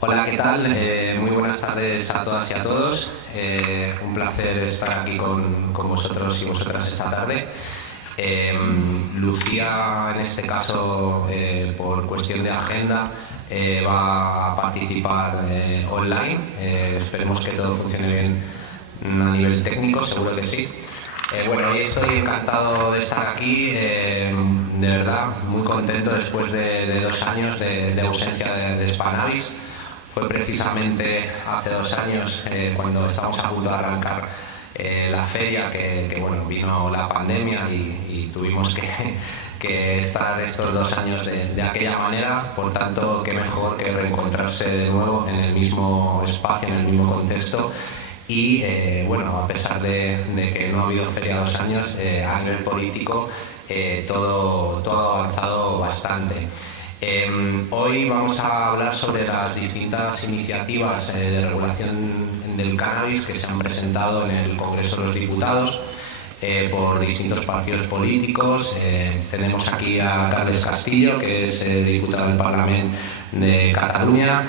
Hola, ¿qué tal? Muy buenas tardes a todas y a todos. Un placer estar aquí con vosotros y vosotras esta tarde. Lucía, en este caso, por cuestión de agenda, va a participar online. Esperemos que todo funcione bien a nivel técnico, seguro que sí. Bueno, hoy estoy encantado de estar aquí, de verdad, muy contento después de 2 años de ausencia de Spanavis. Fue precisamente hace 2 años, cuando estábamos a punto de arrancar la feria, que bueno, vino la pandemia y tuvimos que estar estos 2 años de aquella manera. Por tanto, qué mejor que reencontrarse de nuevo en el mismo espacio, en el mismo contexto. Y bueno, a pesar de que no ha habido feria 2 años, a nivel político todo ha avanzado bastante. Hoy vamos a hablar sobre las distintas iniciativas de regulación del cannabis que se han presentado en el Congreso de los Diputados por distintos partidos políticos. Tenemos aquí a Carles Castillo, que es diputado del Parlamento de Cataluña,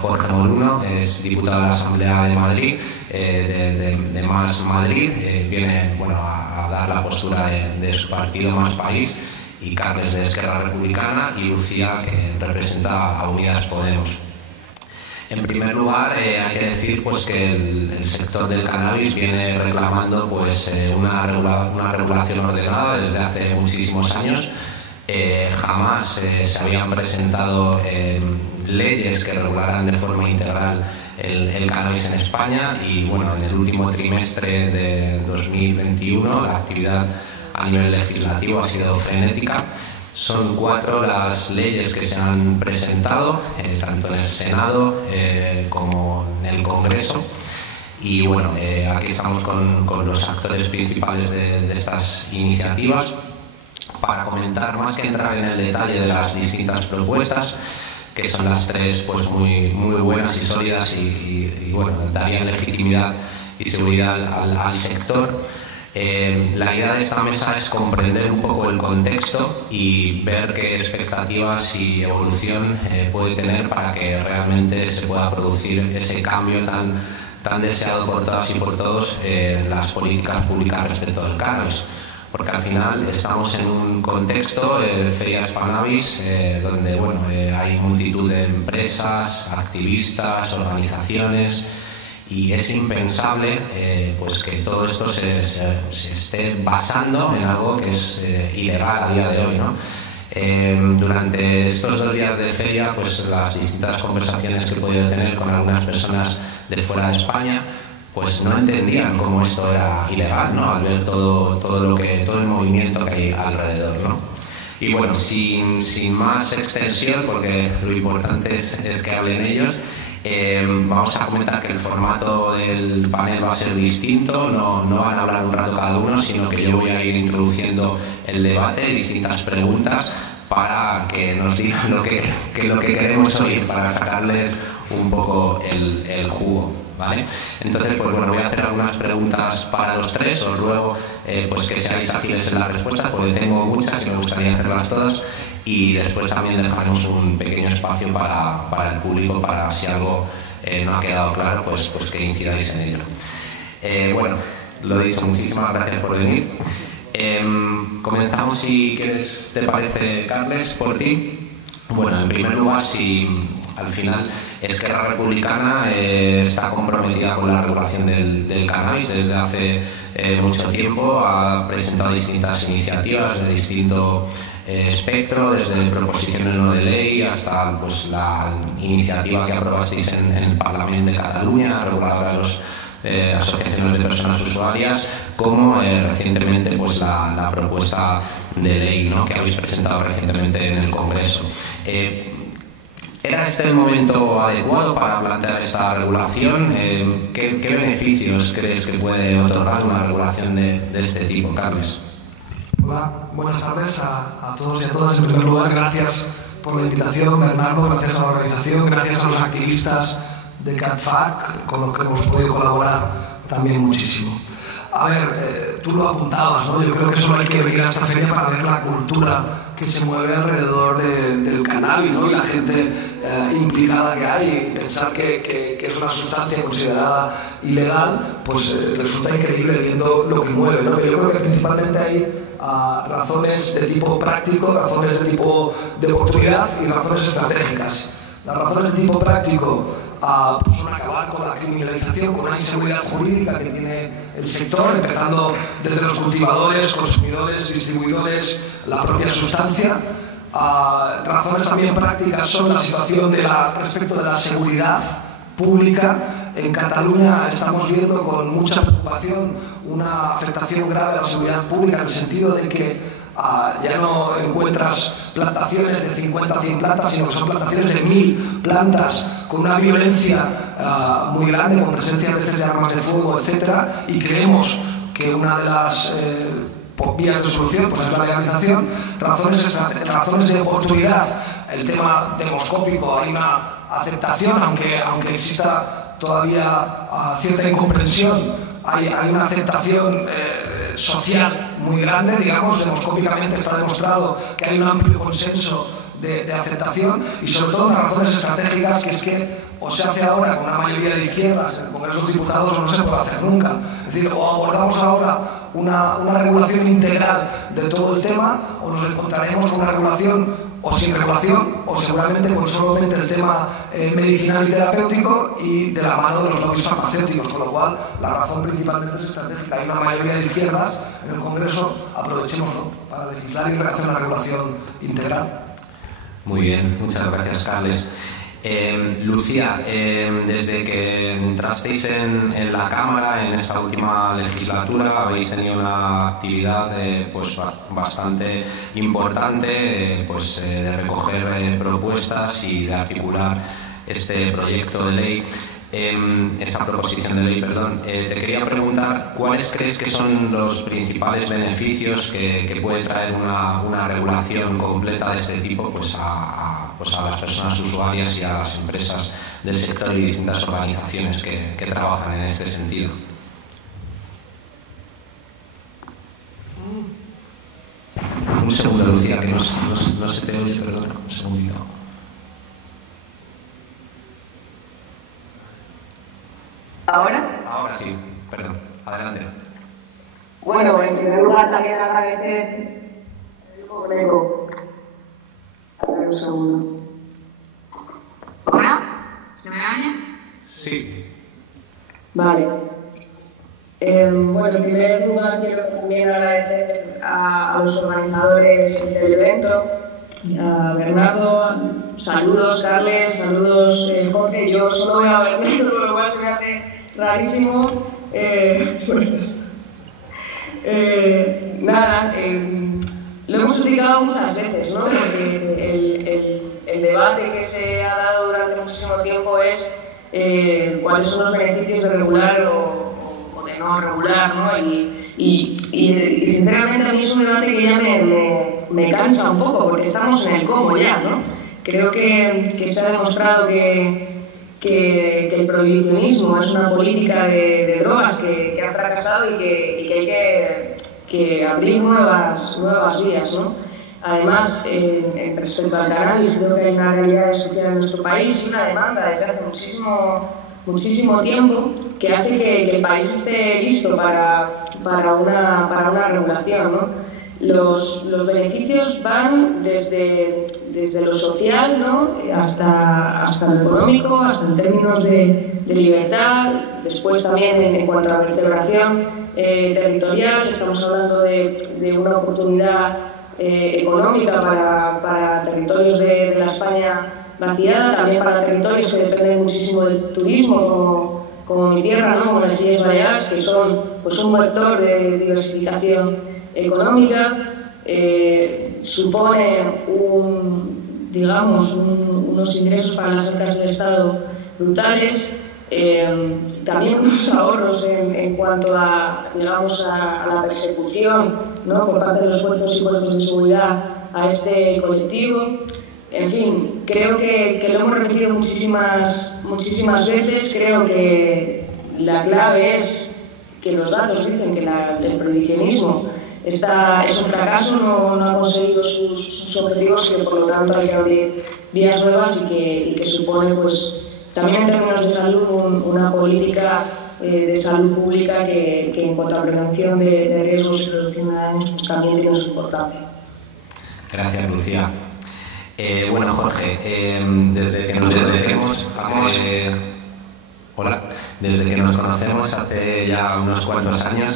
Jorge Moruno es diputado de la Asamblea de Madrid, de Más Madrid, viene a dar la postura de su partido Más País, y Carles de Esquerra Republicana, y Lucía, que representa a Unidas Podemos. En primer lugar, hay que decir que el sector del cannabis viene reclamando una regulación ordenada desde hace muchísimos años. Jamás se habían presentado leyes que regularan de forma integral el cannabis en España, y bueno, en el último trimestre de 2021 la actividad a nivel legislativo ha sido frenética. Son 4 las leyes que se han presentado, tanto en el Senado como en el Congreso. Y bueno, aquí estamos con los actores principales de estas iniciativas para comentar, más que entrar en el detalle de las distintas propuestas, que son las 3 muy buenas y sólidas y bueno, darían legitimidad y seguridad al sector. La idea de esta mesa es comprender un poco el contexto y ver qué expectativas y evolución puede tener para que realmente se pueda producir ese cambio tan deseado por todas y por todos en las políticas públicas respecto al cannabis. Porque al final estamos en un contexto de Feria Spanavis donde hay multitud de empresas, activistas, organizaciones, y es impensable que todo esto se esté basando en algo que es ilegal a día de hoy, ¿no? Durante estos 2 días de feria, las distintas conversaciones que he podido tener con algunas personas de fuera de España, no entendían cómo esto era ilegal, ¿no? Al ver todo el movimiento que hay alrededor, ¿no? Y bueno, sin más extensión, porque lo importante es que hablen ellos, vamos a comentar que el formato del panel va a ser distinto. No van a hablar un rato cada uno, sino que yo voy a ir introduciendo el debate, distintas preguntas, para que nos digan lo que queremos oír, para sacarles un poco el jugo, ¿vale? Entonces, voy a hacer algunas preguntas para los 3. Os ruego que seáis ágiles en las respuestas, porque tengo muchas y me gustaría hacerlas todas. Y después también dejaremos un pequeño espacio para el público, para si algo no ha quedado claro, que incidáis en ello. Bueno, lo he dicho, muchísimas gracias por venir. Comenzamos, si quieres, ¿te parece, Carles, por ti? Bueno, en primer lugar, si al final Esquerra Republicana está comprometida con la regulación del cannabis desde hace mucho tiempo, ha presentado distintas iniciativas de distinto espectro, desde proposiciones no de ley hasta la iniciativa que aprobasteis en el Parlamento de Cataluña, reguladora de las asociaciones de personas usuarias, como recientemente la propuesta de ley, ¿no?, que habéis presentado recientemente en el Congreso. ¿Era este el momento adecuado para plantear esta regulación? ¿Qué beneficios crees que puede otorgar una regulación de este tipo, Carles? Hola, buenas tardes a todos y a todas. En primer lugar, gracias por la invitación, Bernardo, gracias a la organización, gracias a los activistas de CatFac, con los que hemos podido colaborar también muchísimo. A ver, tú lo apuntabas, ¿no? Yo creo que solo hay que venir a esta feria para ver la cultura que se mueve alrededor del cannabis, ¿no? Y la gente implicada que hay, y pensar que es una sustancia considerada ilegal, pues resulta increíble viendo lo que mueve, ¿no? Pero yo creo que principalmente hay razones de tipo práctico, razones de tipo de oportunidad y razones estratégicas. Las razones de tipo práctico son acabar con la criminalización, con la inseguridad jurídica que tiene el sector, empezando desde los cultivadores, consumidores, distribuidores, la propia sustancia. Razones también prácticas son la situación respecto de la seguridad pública. En Cataluña estamos viendo con mucha preocupación una afectación grave a la seguridad pública, en el sentido de que ya no encuentras plantaciones de 50 o 100 plantas, sino que son plantaciones de 1000 plantas con una violencia muy grande, con presencia a veces de armas de fuego, etc. Y creemos que una de las vías de solución pues es la legalización. Razones de oportunidad, el tema demoscópico, hay una aceptación, aunque exista todavía cierta incomprensión, hay una aceptación social muy grande, digamos, demoscópicamente está demostrado que hay un amplio consenso de aceptación, y sobre todo unas razones estratégicas, que es que o se hace ahora con una mayoría de izquierdas en el Congreso de los Diputados, o no se puede hacer nunca. Es decir, o abordamos ahora una regulación integral de todo el tema, o nos encontraremos con una regulación o sin regulación, o seguramente con solamente el tema medicinal y terapéutico y de la mano de los lobbies farmacéuticos, con lo cual la razón principalmente es estratégica. Hay una mayoría de izquierdas en el Congreso, aprovechémoslo para legislar y hacer una regulación integral. Muy bien, muchas gracias, Carles. Lucía, desde que entrasteis en la Cámara en esta última legislatura habéis tenido una actividad pues bastante importante, de recoger propuestas y de articular este proyecto de ley. Esta proposición de ley, perdón. Te quería preguntar cuáles crees que son los principales beneficios que puede traer una regulación completa de este tipo pues a las personas usuarias y a las empresas del sector y distintas organizaciones que trabajan en este sentido. Un segundo, Lucía, que no se te oye, perdona, un segundito. ¿Ahora? Ahora sí, perdón, adelante. Bueno, en primer lugar también agradecer el conego. A ver, un segundo. ¿Hola? ¿Se me oye? Sí. Vale. Bueno, en primer lugar quiero también agradecer a los organizadores del evento, a Bernardo, saludos Carles, saludos Jorge. Yo solo voy a Bernardo, lo cual se me hace rarísimo. Nada, lo hemos explicado muchas veces, ¿no? Porque el debate que se ha dado durante muchísimo tiempo es cuáles son los beneficios de regular o de no regular, ¿no? Y sinceramente a mí es un debate que ya me cansa un poco, porque estamos en el cómo ya, ¿no? Creo que se ha demostrado que el prohibicionismo es una política de drogas que ha fracasado y que hay que abrir nuevas vías, ¿no? Además, respecto al cannabis, creo que hay una realidad social en nuestro país y una demanda desde hace muchísimo tiempo que hace que el país esté listo para una regulación, ¿no? Los beneficios van desde lo social, ¿no? hasta lo económico, hasta en términos de libertad. Después también en cuanto a la vertebración territorial, estamos hablando de una oportunidad económica para territorios de la España vaciada, también para territorios que dependen muchísimo del turismo, como mi tierra, ¿no? Como las Islas Baleares, que son pues, un vector de diversificación económica. Supone unos ingresos para las arcas del Estado brutales, también unos ahorros en cuanto a la persecución, ¿no? por parte de los fuerzas y cuerpos de seguridad a este colectivo. En fin, creo que lo hemos repetido muchísimas veces. Creo que la clave es que los datos dicen que el prohibicionismo es un fracaso, no ha conseguido sus objetivos, que por lo tanto hay que abrir vías nuevas y que supone, pues, también en términos de salud, una política de salud pública que en cuanto a prevención de riesgos y reducción de daños, pues también tiene su importancia. Gracias, Lucía. Bueno, Jorge, desde que nos conocemos hace ya unos cuantos años,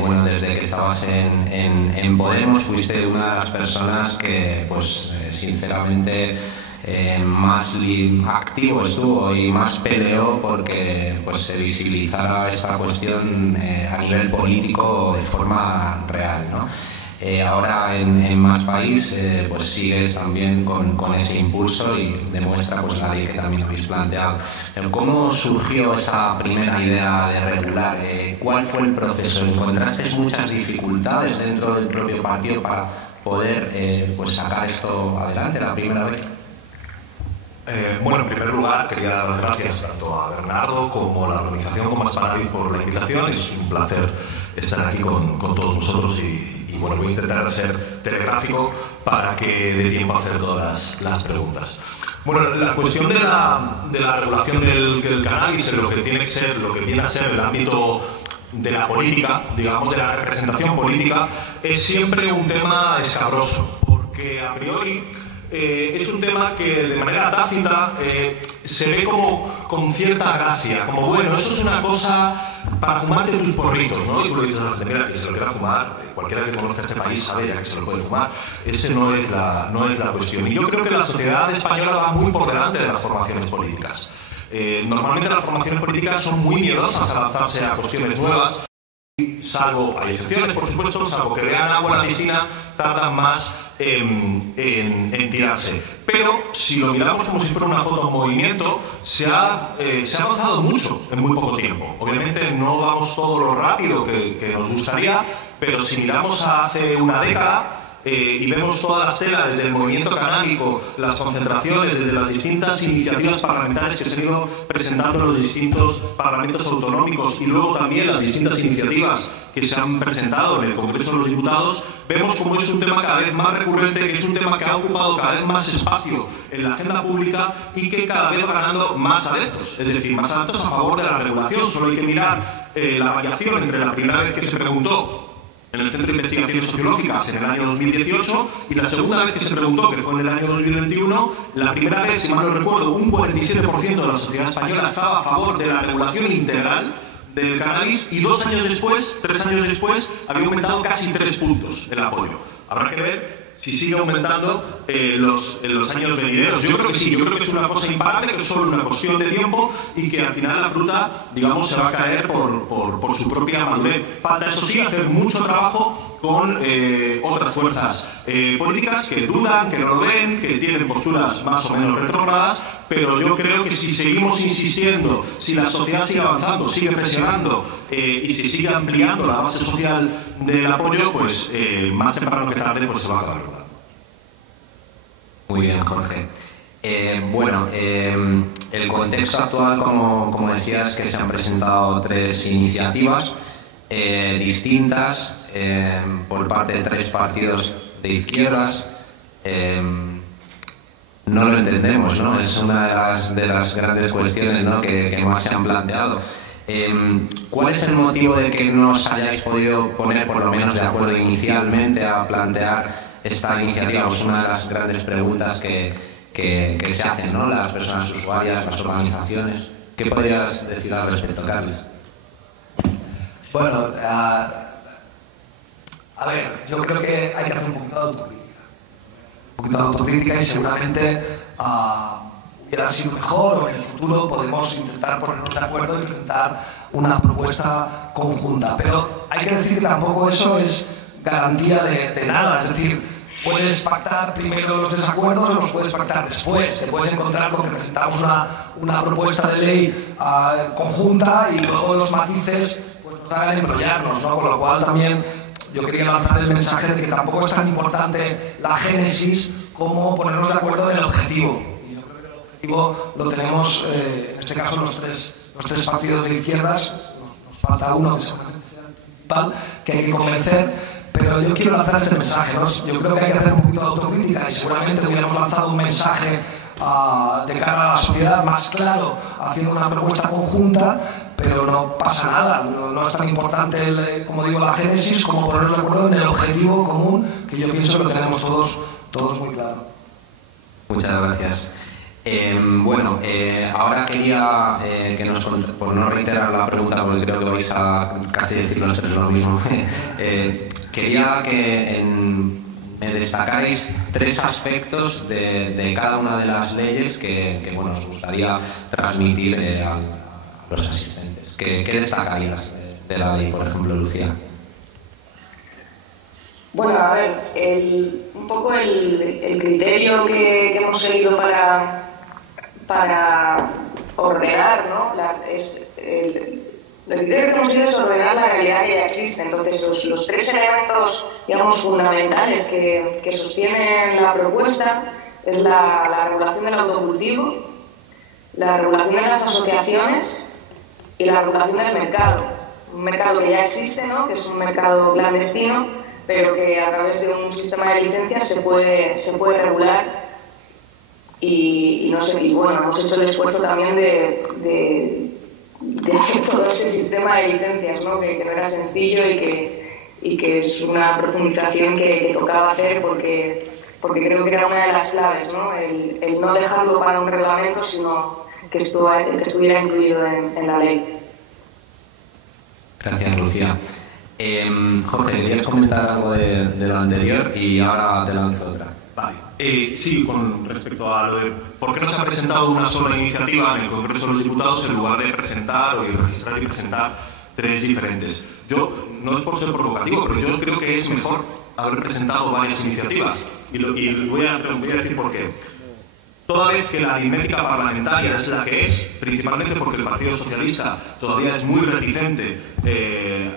bueno, desde que estabas en Podemos, fuiste una de las personas que, pues, sinceramente, más activo estuvo y más peleó porque, pues, se visibilizara esta cuestión a nivel político de forma real, ¿no? Ahora en Más País, pues sigues también con ese impulso y demuestra, pues, la ley que también habéis planteado. ¿Cómo surgió esa primera idea de regular? ¿Cuál fue el proceso? ¿Encontraste muchas dificultades dentro del propio partido para poder, pues, sacar esto adelante la primera vez? Bueno, en primer lugar quería dar las gracias tanto a Bernardo como a la organización como a Spanavis por la invitación. Es un placer estar aquí con todos vosotros y bueno, voy a intentar ser telegráfico para que dé tiempo a hacer todas las preguntas. Bueno, la cuestión de la regulación del cannabis, lo que tiene que ser, lo que viene a ser el ámbito de la política, digamos, de la representación política, es siempre un tema escabroso, porque a priori es un tema que de manera tácita se ve como con cierta gracia, como, bueno, eso es una cosa para fumarte tus porritos, ¿no? Y tú le dices a la gente, mira, que se lo quiera fumar, cualquiera que conozca este país sabe ya que se lo puede fumar. Ese no es la cuestión. Y yo creo que la sociedad española va muy por delante de las formaciones políticas. Normalmente las formaciones políticas son muy miedosas a lanzarse a cuestiones nuevas, salvo, hay excepciones por supuesto, salvo que vean agua en la piscina, tardan más en tirarse. Pero si lo miramos como si fuera una foto en movimiento, se ha avanzado mucho en muy poco tiempo. Obviamente no vamos todo lo rápido que nos gustaría, pero si miramos hace una década y vemos todas las telas desde el movimiento canábico, las concentraciones, desde las distintas iniciativas parlamentarias que se han ido presentando en los distintos parlamentos autonómicos y luego también las distintas iniciativas que se han presentado en el Congreso de los Diputados, vemos como es un tema cada vez más recurrente, que es un tema que ha ocupado cada vez más espacio en la agenda pública y que cada vez va ganando más adeptos, es decir, más adeptos a favor de la regulación. Solo hay que mirar la variación entre la primera vez que se preguntó en el Centro de Investigaciones Sociológicas en el año 2018 y la segunda vez que se preguntó, que fue en el año 2021. La primera vez, si mal no recuerdo, un 47% de la sociedad española estaba a favor de la regulación integral del cannabis y 2 años después, 3 años después, había aumentado casi 3 puntos el apoyo. Habrá que ver si sigue aumentando en los años venideros. Yo creo que sí, yo creo que es una cosa imparable, que es solo una cuestión de tiempo y que al final la fruta, digamos, se va a caer por su propia madurez. Falta, eso sí, hacer mucho trabajo con otras fuerzas políticas que dudan, que no lo ven, que tienen posturas más o menos retrógradas, pero yo creo que si seguimos insistiendo, si la sociedad sigue avanzando, sigue presionando y se sigue ampliando la base social del apoyo, pues más temprano que tarde pues se va a acabar. Muy bien, Jorge. Bueno, el contexto actual, como decías, que se han presentado 3 iniciativas distintas por parte de 3 partidos de izquierdas. No lo entendemos, ¿no? Es una de las grandes cuestiones, ¿no?, que más se han planteado. ¿Cuál es el motivo de que no os hayáis podido poner por lo menos de acuerdo inicialmente a plantear esta iniciativa? Es una de las grandes preguntas que se hacen, ¿no?, las personas usuarias, las organizaciones. ¿Qué podrías decir al respecto, Carlos? Bueno, a ver, yo creo que hay que hacer un poquito de autocrítica. Un poquito de autocrítica y seguramente hubiera sido mejor, o en el futuro podemos intentar ponernos de acuerdo y presentar una propuesta conjunta. Pero hay que decir que tampoco eso es garantía de nada. Es decir, puedes pactar primero los desacuerdos o los puedes pactar después. Te puedes encontrar con que presentamos una propuesta de ley conjunta y luego los matices pues, nos hagan enrollarnos, ¿no? Con lo cual también yo quería lanzar el mensaje de que tampoco es tan importante la génesis como ponernos de acuerdo en el objetivo. Y yo creo que el objetivo lo tenemos, en este caso, los tres partidos de izquierdas. Nos falta uno que seguramente será el principal. principal que hay que convencer, pero yo quiero lanzar este mensaje, ¿no? Yo creo que hay que hacer un poquito de autocrítica y seguramente hubiéramos lanzado un mensaje de cara a la sociedad más claro, haciendo una propuesta conjunta, pero no pasa nada, no es tan importante, como digo, la génesis como ponernos de acuerdo en el objetivo común, que yo pienso que lo tenemos todos muy claro. Muchas gracias. Bueno, ahora quería que nos contéis, por no reiterar la pregunta, porque creo que vais a casi decir los tres lo mismo, quería que me destacarais 3 aspectos de cada una de las leyes que bueno, os gustaría transmitir a los asistentes. ¿Qué destacarías de la ley, por ejemplo, Lucía? Bueno, a ver, un poco el criterio que hemos seguido para ordenar, ¿no? El criterio que hemos seguido es ordenar la realidad que ya existe. Entonces, los 3 elementos, digamos, fundamentales que sostienen la propuesta es la regulación del autocultivo, la regulación de las asociaciones y la regulación del mercado. Un mercado que ya existe, ¿no? Que es un mercado clandestino, pero que a través de un sistema de licencias se puede regular y no sé, y bueno, hemos hecho el esfuerzo también de hacer todo ese sistema de licencias, ¿no? Que no era sencillo y que es una profundización que tocaba hacer porque creo que era una de las claves, ¿no? El no dejarlo para un reglamento, sino que estuviera incluido en la ley. Gracias, Lucía. Jorge, ¿querías comentar algo de lo anterior? Y ahora te lanzo otra. Vale. Sí, con respecto a lo de por qué no se ha presentado una sola iniciativa en el Congreso de los Diputados en lugar de presentar o registrar y presentar 3 diferentes. Yo, no es por ser provocativo, pero yo creo que es mejor haber presentado varias iniciativas. Y voy a decir por qué. Toda vez que la aritmética parlamentaria es la que es, principalmente porque el Partido Socialista todavía es muy reticente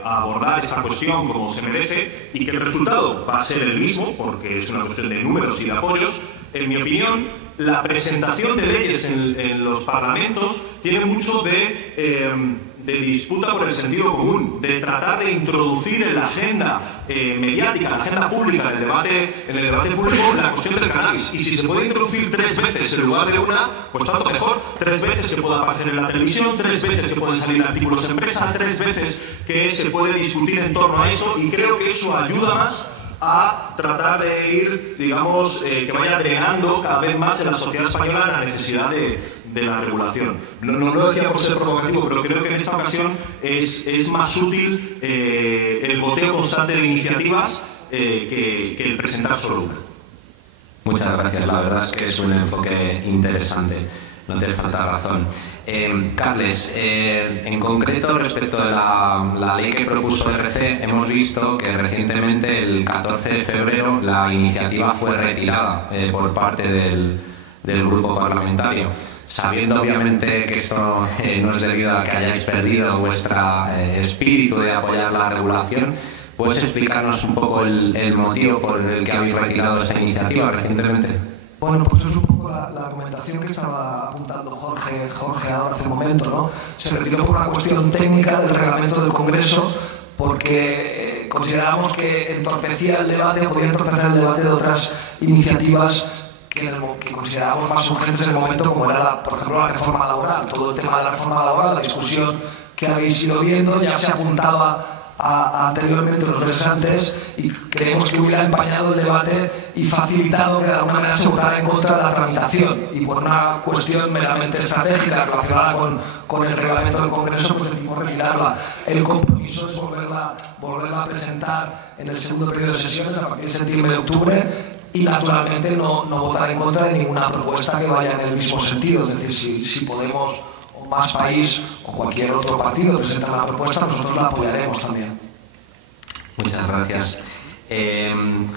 a abordar esta cuestión como se merece y que el resultado va a ser el mismo, porque es una cuestión de números y de apoyos, en mi opinión, la presentación de leyes en los parlamentos tiene mucho de disputa por el sentido común, de tratar de introducir en la agenda mediática, en la agenda pública, en el debate público, la cuestión del cannabis. Y si se puede introducir 3 veces en lugar de una, pues tanto mejor. 3 veces que pueda aparecer en la televisión, 3 veces que pueden salir artículos en prensa, 3 veces que se puede discutir en torno a eso, y creo que eso ayuda más a tratar de ir, digamos, que vaya drenando cada vez más en la sociedad española la necesidad de la regulación. No lo decía por ser provocativo, pero creo que en esta ocasión es más útil el goteo constante de iniciativas que el presentar solo una. Muchas gracias, la verdad es que es un enfoque interesante, no te falta razón. Carles, en concreto respecto de la ley que propuso RC, hemos visto que recientemente, el 14 de febrero, la iniciativa fue retirada por parte del grupo parlamentario. Sabiendo obviamente que esto no es debido a que hayáis perdido vuestro espíritu de apoyar la regulación, ¿puedes explicarnos un poco el motivo por el que habéis retirado esta iniciativa recientemente? Bueno, pues es un poco la argumentación que estaba apuntando Jorge ahora hace un momento, ¿no? Se retiró por una cuestión técnica del reglamento del Congreso porque considerábamos que entorpecía el debate, podía entorpecer el debate de otras iniciativas que considerábamos más urgentes en el momento, como era, por ejemplo, la reforma laboral. Todo el tema de la reforma laboral, la discusión que habéis ido viendo, ya se apuntaba anteriormente, unos meses antes, y creemos que hubiera empañado el debate y facilitado que de alguna manera se votara en contra de la tramitación. Y por una cuestión meramente estratégica relacionada con el reglamento del Congreso, pues decidimos retirarla. El compromiso es volverla a presentar en el segundo periodo de sesiones a partir de septiembre y octubre, y naturalmente no votar en contra de ninguna propuesta que vaya en el mismo sentido. Es decir, si Podemos o Más País o cualquier otro partido presenta una propuesta, nosotros la apoyaremos también. Muchas gracias.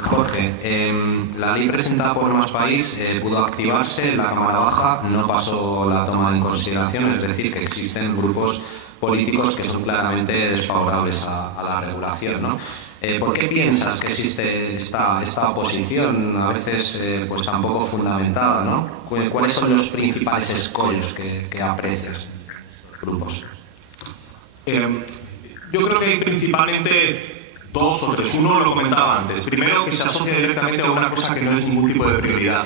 Jorge, la ley presentada por Más País pudo activarse, la Cámara Baja no pasó la toma en consideración, es decir, que existen grupos políticos que son claramente desfavorables a la regulación, ¿no? ¿Por qué piensas que existe esta oposición, a veces pues tampoco fundamentada, ¿no? ¿Cuáles son los principales escollos que aprecias, grupos? Yo creo que hay principalmente dos o tres. Uno lo comentaba antes. Primero, que se asocia directamente a una cosa que no es ningún tipo de prioridad.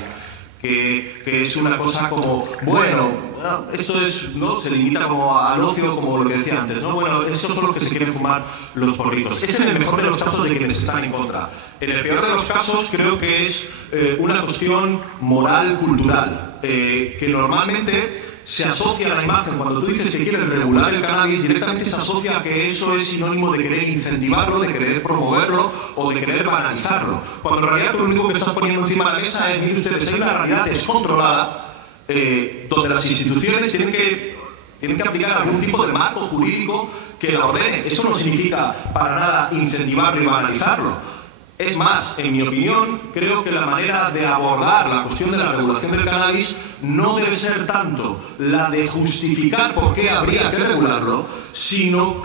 Que es una cosa como, bueno, esto es, ¿no? Se limita como al ocio, como lo que decía antes, ¿no? Bueno, estos son los que se quieren fumar los porritos. Es en el mejor de los casos de quienes están en contra. En el peor de los casos creo que es una cuestión moral, cultural, que normalmente se asocia a la imagen. Cuando tú dices que quieres regular el cannabis, directamente se asocia a que eso es sinónimo de querer incentivarlo, de querer promoverlo o de querer banalizarlo. Cuando en realidad lo único que estás poniendo encima de la mesa es, miren ustedes, hay una realidad descontrolada donde las instituciones tienen que aplicar algún tipo de marco jurídico que la ordene. Eso no significa para nada incentivarlo y banalizarlo. Es más, en mi opinión, creo que la manera de abordar la cuestión de la regulación del cannabis no debe ser tanto la de justificar por qué habría que regularlo, sino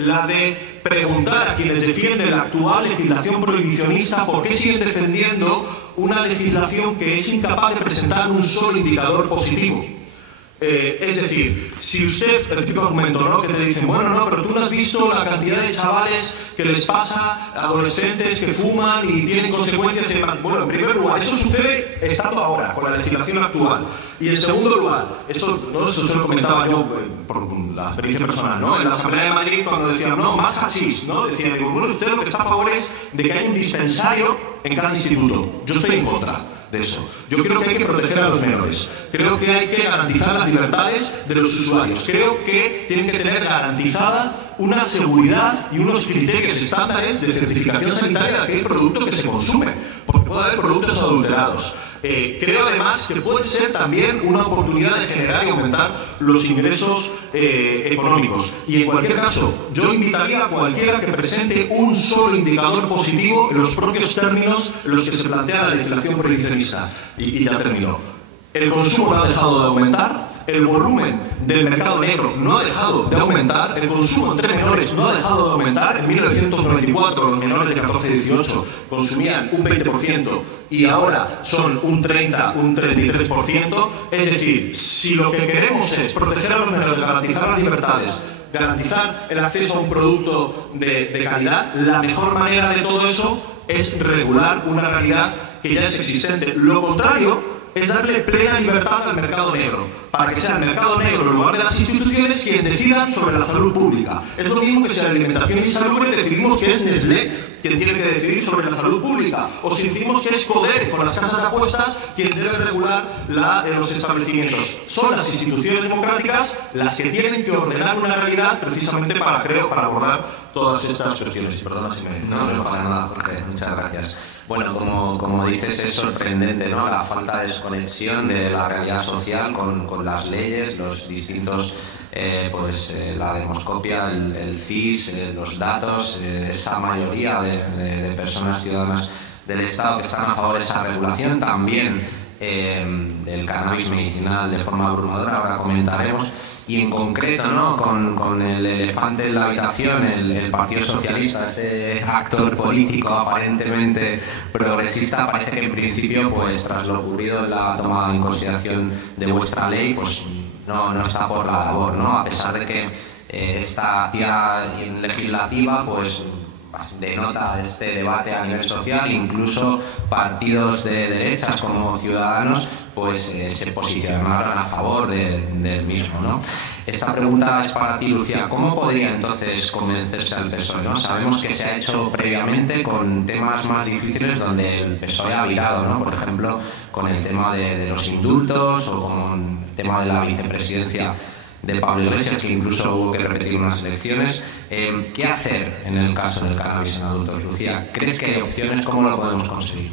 la de preguntar a quienes defienden la actual legislación prohibicionista por qué siguen defendiendo una legislación que es incapaz de presentar un solo indicador positivo. Es decir, si usted, el típico argumento, ¿no? Que te dicen, bueno, no, pero tú no has visto la cantidad de chavales que les pasa, adolescentes que fuman y tienen consecuencias. Bueno, en primer lugar, eso sucede estando ahora, con la legislación actual. Y en segundo lugar, eso se lo comentaba yo por la experiencia personal, ¿no? En la Asamblea de Madrid, cuando decían, no, más hachís, ¿no? Decían, bueno, usted lo que está a favor es de que haya un dispensario en cada instituto. Yo estoy en contra de eso. Yo creo que hay que proteger a los menores. Creo que hay que garantizar las libertades de los usuarios. Creo que tienen que tener garantizada una seguridad y unos criterios estándares de certificación sanitaria de aquel producto que se consume, porque puede haber productos adulterados. Creo además que puede ser también una oportunidad de generar y aumentar los ingresos económicos. Y en cualquier caso, yo invitaría a cualquiera que presente un solo indicador positivo en los propios términos en los que se plantea la legislación prohibicionista. Y ya terminó. El consumo no ha dejado de aumentar, el volumen del mercado negro no ha dejado de aumentar, el consumo entre menores no ha dejado de aumentar. En 1994 los menores de 14 y 18 consumían un 20% y ahora son un 30, un 33%. Es decir, si lo que queremos es proteger a los menores, garantizar las libertades, garantizar el acceso a un producto de calidad, la mejor manera de todo eso es regular una realidad que ya es existente. Lo contrario es darle plena libertad al mercado negro, para que sea el mercado negro, en lugar de las instituciones, quien decidan sobre la salud pública. Es lo mismo que si en alimentación y salud decidimos que es Nestlé quien tiene que decidir sobre la salud pública, o si decimos que es Codere, con las casas de apuestas, quien debe regular los establecimientos. Son las instituciones democráticas las que tienen que ordenar una realidad precisamente para abordar todas estas cuestiones. Perdona si me... No pasa nada, Jorge. Muchas gracias. Bueno, como dices, es sorprendente, ¿no? La falta de desconexión de la realidad social con las leyes, los distintos, la demoscopia, el CIS, los datos, esa mayoría de personas ciudadanas del Estado que están a favor de esa regulación, también del cannabis medicinal de forma abrumadora, ahora comentaremos. Y en concreto, ¿no? Con el elefante en la habitación, el Partido Socialista, ese actor político aparentemente progresista, parece que en principio, pues tras lo ocurrido en la toma en consideración de vuestra ley, pues no está por la labor, ¿no? A pesar de que esta actividad legislativa, pues denota este debate a nivel social, incluso partidos de derechas como Ciudadanos pues se posicionaron a favor del mismo, ¿no? Esta pregunta es para ti, Lucía. ¿Cómo podría entonces convencerse al PSOE, ¿no? Sabemos que se ha hecho previamente con temas más difíciles donde el PSOE ha virado, ¿no? Por ejemplo, con el tema de los indultos o con el tema de la vicepresidencia de Pablo Iglesias, que incluso hubo que repetir unas elecciones. ¿Qué hacer en el caso del cannabis en adultos, Lucía? ¿Crees que hay opciones? ¿Cómo lo podemos conseguir?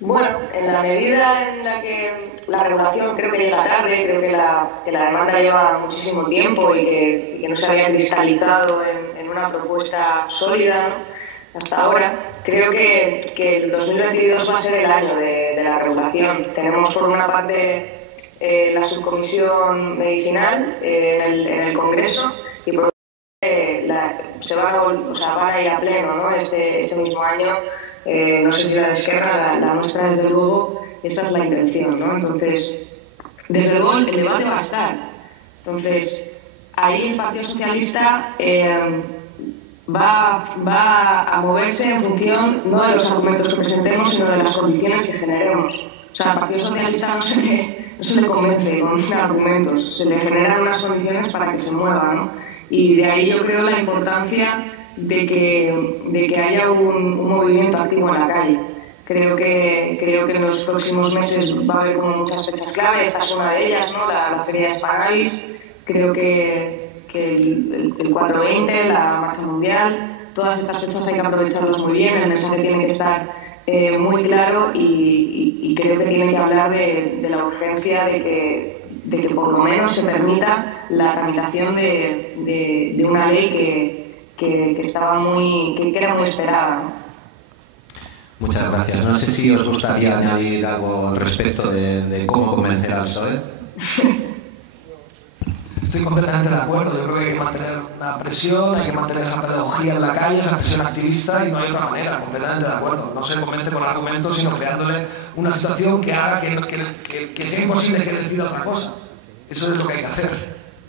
Bueno, en la medida en la que la regulación creo que llega tarde, creo que la demanda lleva muchísimo tiempo y que no se había cristalizado en una propuesta sólida, ¿no? Hasta ahora, creo que el 2022 va a ser el año de la regulación. Tenemos por una parte la subcomisión medicinal en el Congreso y por otra se van a ir a pleno, ¿no? Este mismo año. No sé si la de Esquerra, la nuestra, desde luego, esa es la intención, ¿no? Entonces, desde luego el debate va a estar. Entonces, ahí el Partido Socialista va a moverse en función no de los argumentos que presentemos, sino de las condiciones que generemos. O sea, al Partido Socialista no se le convence con argumentos, se le generan unas condiciones para que se mueva, ¿no? Y de ahí yo creo la importancia de que haya un movimiento activo en la calle. Creo que en los próximos meses va a haber como muchas fechas clave, esta es una de ellas, ¿no? La Feria de Spanavis, creo que el 420, la Marcha Mundial, todas estas fechas hay que aprovecharlas muy bien, el mensaje tiene que estar muy claro y creo que tiene que hablar de la urgencia de que por lo menos se permita la tramitación de una ley que era muy esperada, ¿no? Muchas gracias. No sé si os gustaría añadir algo al respecto de cómo convencer al PSOE. Estoy completamente de acuerdo. Yo creo que hay que mantener una presión, hay que mantener esa pedagogía en la calle, esa presión activista y no hay otra manera. Completamente de acuerdo. No se convence con argumentos, sino creándole una situación que haga que sea imposible que decida otra cosa. Eso es lo que hay que hacer.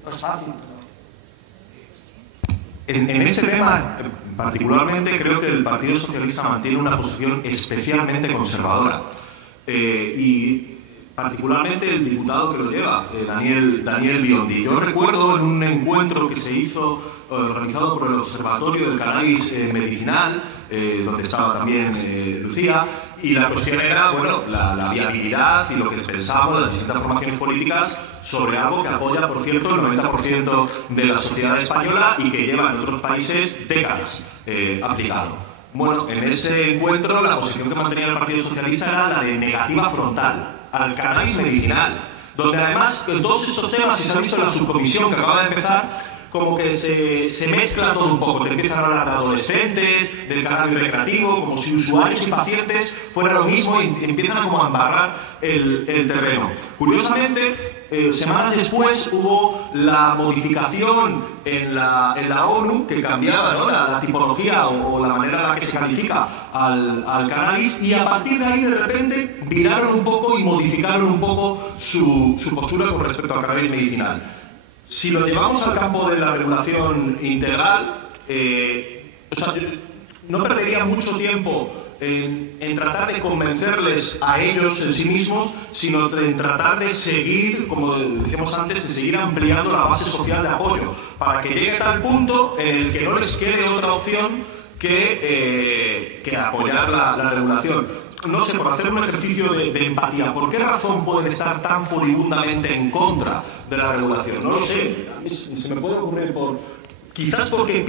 No es fácil. En este tema, particularmente, creo que el Partido Socialista mantiene una posición especialmente conservadora. Y particularmente el diputado que lo lleva, Daniel Biondi. Yo recuerdo en un encuentro que se hizo organizado por el Observatorio del Cannabis Medicinal, donde estaba también Lucía, y la cuestión era, bueno, la viabilidad y lo que pensábamos las distintas formaciones políticas sobre algo que apoya, por cierto, el 90% de la sociedad española y que lleva en otros países décadas aplicado. Bueno, en ese encuentro la posición que mantenía el Partido Socialista era la de negativa frontal al cannabis medicinal, donde además en todos estos temas, y se ha visto en la subcomisión que acaba de empezar, como que se mezcla todo un poco, te empiezan a hablar de adolescentes, del cannabis recreativo, como si usuarios y pacientes fuera lo mismo y empiezan como a embarrar el terreno. Curiosamente, semanas después hubo la modificación en la ONU que cambiaba, ¿no?, la tipología o la manera en la que se califica al cannabis, y a partir de ahí de repente viraron un poco y modificaron un poco su postura con respecto al cannabis medicinal. Si lo llevamos al campo de la regulación integral, no perdería mucho tiempo en tratar de convencerles a ellos en sí mismos, sino en tratar de seguir, como decíamos antes, de seguir ampliando la base social de apoyo, para que llegue a tal punto en el que no les quede otra opción que apoyar la regulación. No sé, por hacer un ejercicio de empatía, ¿por qué razón pueden estar tan furibundamente en contra de la regulación? No lo sé, a mí se me puede ocurrir quizás porque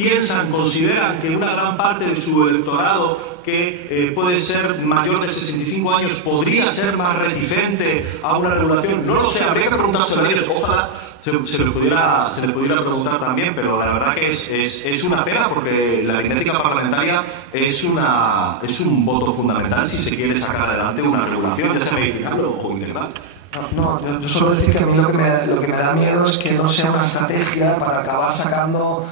consideran que una gran parte de su electorado que puede ser mayor de 65 años podría ser más reticente a una regulación. No lo sé, habría que preguntárselo a ellos. Ojalá se le pudiera preguntar también, pero la verdad que es una pena, porque la aritmética parlamentaria es un voto fundamental si se quiere sacar adelante una regulación, ya sea medicinal o integral. No, yo solo decir que a mí lo que me da miedo es que no sea una estrategia para acabar sacando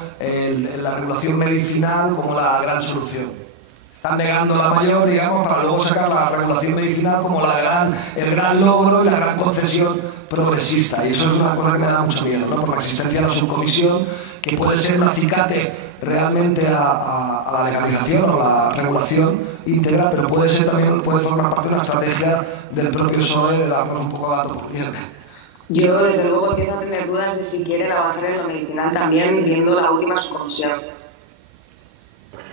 la regulación medicinal como la gran solución. Están negando la mayor, digamos, para luego sacar la regulación medicinal como el gran logro y la gran concesión progresista. Y eso es una cosa que me da mucho miedo, ¿no? Por la existencia de la subcomisión, que puede ser un acicate realmente a la legalización o la regulación íntegra, pero puede formar parte de una estrategia del propio PSOE de darnos un poco de gato por liebre. Yo, desde luego, empiezo a tener dudas de si quieren avanzar en lo medicinal también, viendo la última subcomisión.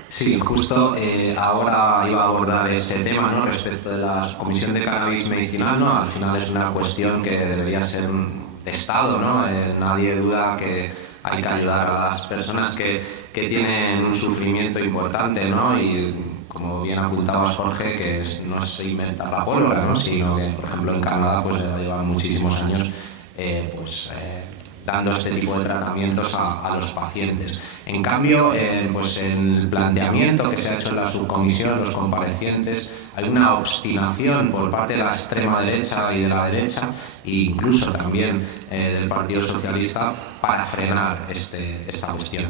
Sí, justo ahora iba a abordar ese tema, ¿no?, respecto de la Comisión de Cannabis Medicinal, ¿no? Al final es una cuestión que debería ser de Estado, ¿no? Nadie duda que hay que ayudar a las personas que tienen un sufrimiento importante, ¿no? Y como bien apuntabas, Jorge, que no se inventa la pólvora, ¿no?, sino que, por ejemplo, en Canadá pues llevan muchísimos años dando este tipo de tratamientos a los pacientes. En cambio, pues en el planteamiento que se ha hecho en la subcomisión, los comparecientes, hay una obstinación por parte de la extrema derecha y de la derecha, e incluso también del Partido Socialista, para frenar esta cuestión.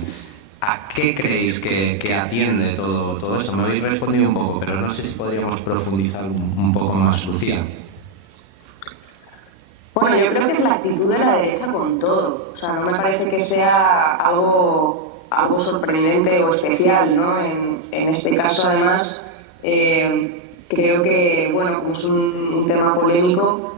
¿A qué creéis que atiende todo esto? Me habéis respondido un poco, pero no sé si podríamos profundizar un poco más, Lucía. Bueno, yo creo que es la actitud de la derecha con todo. O sea, no me parece que sea algo sorprendente o especial, ¿no? En este caso, además, creo que, bueno, como es un tema polémico,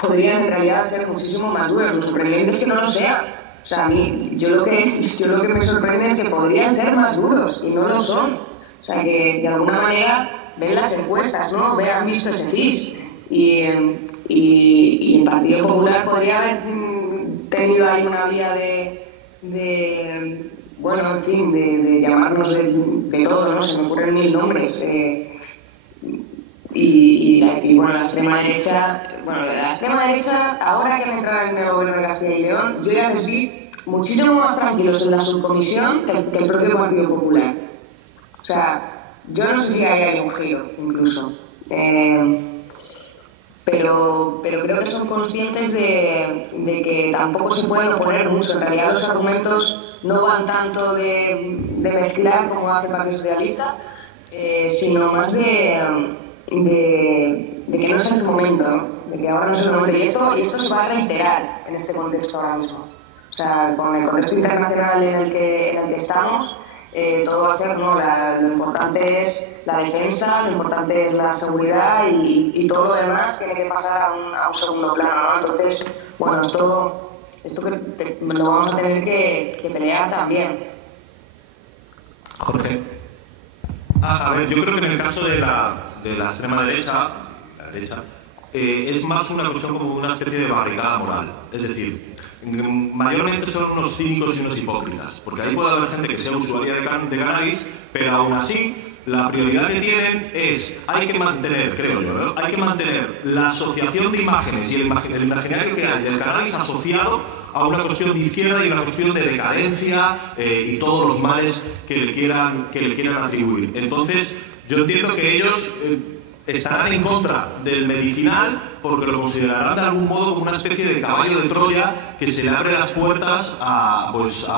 podrían en realidad ser muchísimo más duros. Lo sorprendente es que no lo sea. O sea, a mí, yo lo que me sorprende es que podrían ser más duros y no lo son. O sea, que de alguna manera ven las encuestas, ¿no? Han visto ese CIS y el Partido Popular podría haber tenido ahí una vía de bueno, en fin, de llamarnos de todo, ¿no? Se me ocurren 1000 nombres. Y bueno, la extrema derecha, ahora que han entrado en el gobierno de Castilla y León, yo ya les vi muchísimo más tranquilos en la subcomisión que el propio Partido Popular. O sea, yo no sé si hay un giro, incluso. Pero creo que son conscientes de que tampoco se pueden oponer mucho. En realidad los argumentos no van tanto de mezclar como hace el Partido Socialista, sino más de que no es el momento, ¿no? De que ahora no es el momento. Y esto se va a reiterar en este contexto ahora mismo. O sea, con el contexto internacional en el que estamos, todo va a ser, ¿no? Lo importante es la defensa, lo importante es la seguridad y todo lo demás tiene que pasar a un segundo plano, ¿no? Entonces, bueno, esto que lo vamos a tener que pelear también. Jorge. A ver, yo creo que en el caso de la extrema derecha, es más una cuestión como una especie de barricada moral. Es decir, mayormente son unos cínicos y unos hipócritas, porque ahí puede haber gente que sea usuaria de cannabis, pero aún así la prioridad que tienen es, hay que mantener, creo yo, ¿no? Hay que mantener la asociación de imágenes y el imaginario que hay del cannabis asociado a una cuestión de izquierda y una cuestión de decadencia y todos los males que le quieran atribuir. Entonces, yo entiendo que ellos estarán en contra del medicinal porque lo considerarán de algún modo como una especie de caballo de Troya que se le abre las puertas a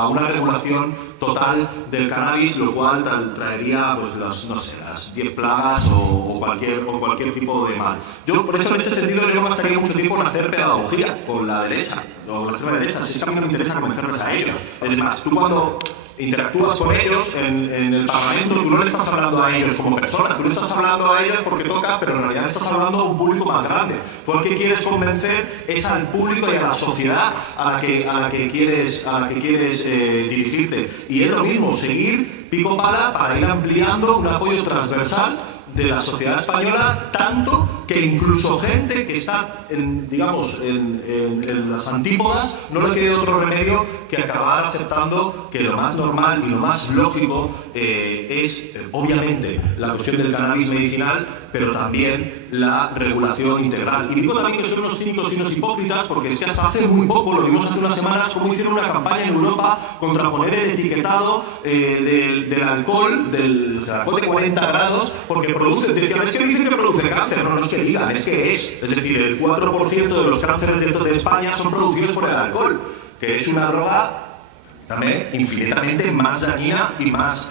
una regulación total del cannabis, lo cual traería pues las 10 plagas o cualquier tipo de mal. Yo por eso en este sentido yo gastaría mucho tiempo en hacer pedagogía con la derecha o con la extrema derecha, si es que a mí me interesa convencerles a ellos. Es más, tú cuando interactúas con ellos en el Parlamento, tú no le estás hablando a ellos como persona, tú le estás hablando a ellos porque toca, pero en realidad estás hablando a un público más grande. Tú al que quieres convencer es al público y a la sociedad a la que quieres dirigirte. Y es lo mismo, seguir pico pala para ir ampliando un apoyo transversal de la sociedad española, tanto que incluso gente que está en las antípodas no le quede otro remedio que acabar aceptando que lo más normal y lo más lógico es obviamente la cuestión del cannabis medicinal, pero también la regulación integral. Y digo también que son unos cínicos y unos hipócritas porque es que hasta hace muy poco, lo vimos hace unas semanas, cómo hicieron una campaña en Europa contra poner el etiquetado del alcohol de 40 grados porque produce, decían, es que dicen que produce cáncer, no es que digan, es que es decir, el 4% de los cánceres de España son producidos por el alcohol, que es una droga también infinitamente más dañina y más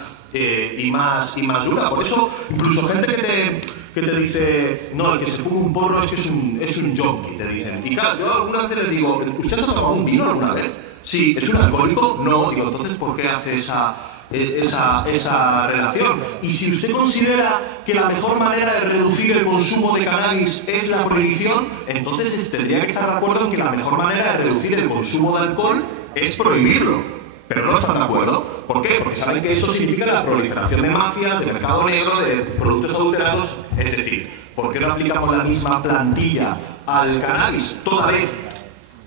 dura. Por eso, incluso gente que te dice, no, el que se fuma un porro es que es un junkie, te dicen. Y claro, yo algunas veces les digo, ¿usted ha tomado un vino alguna vez? Sí. ¿Es un alcohólico? No. Digo, entonces, ¿por qué hace esa relación? Y si usted considera que la mejor manera de reducir el consumo de cannabis es la prohibición, entonces tendría que estar de acuerdo en que la mejor manera de reducir el consumo de alcohol es prohibirlo. Pero no están de acuerdo. ¿Por qué? Porque saben que eso significa la proliferación de mafias, de mercado negro, de productos adulterados. Es decir, ¿por qué no aplicamos la misma plantilla al cannabis toda vez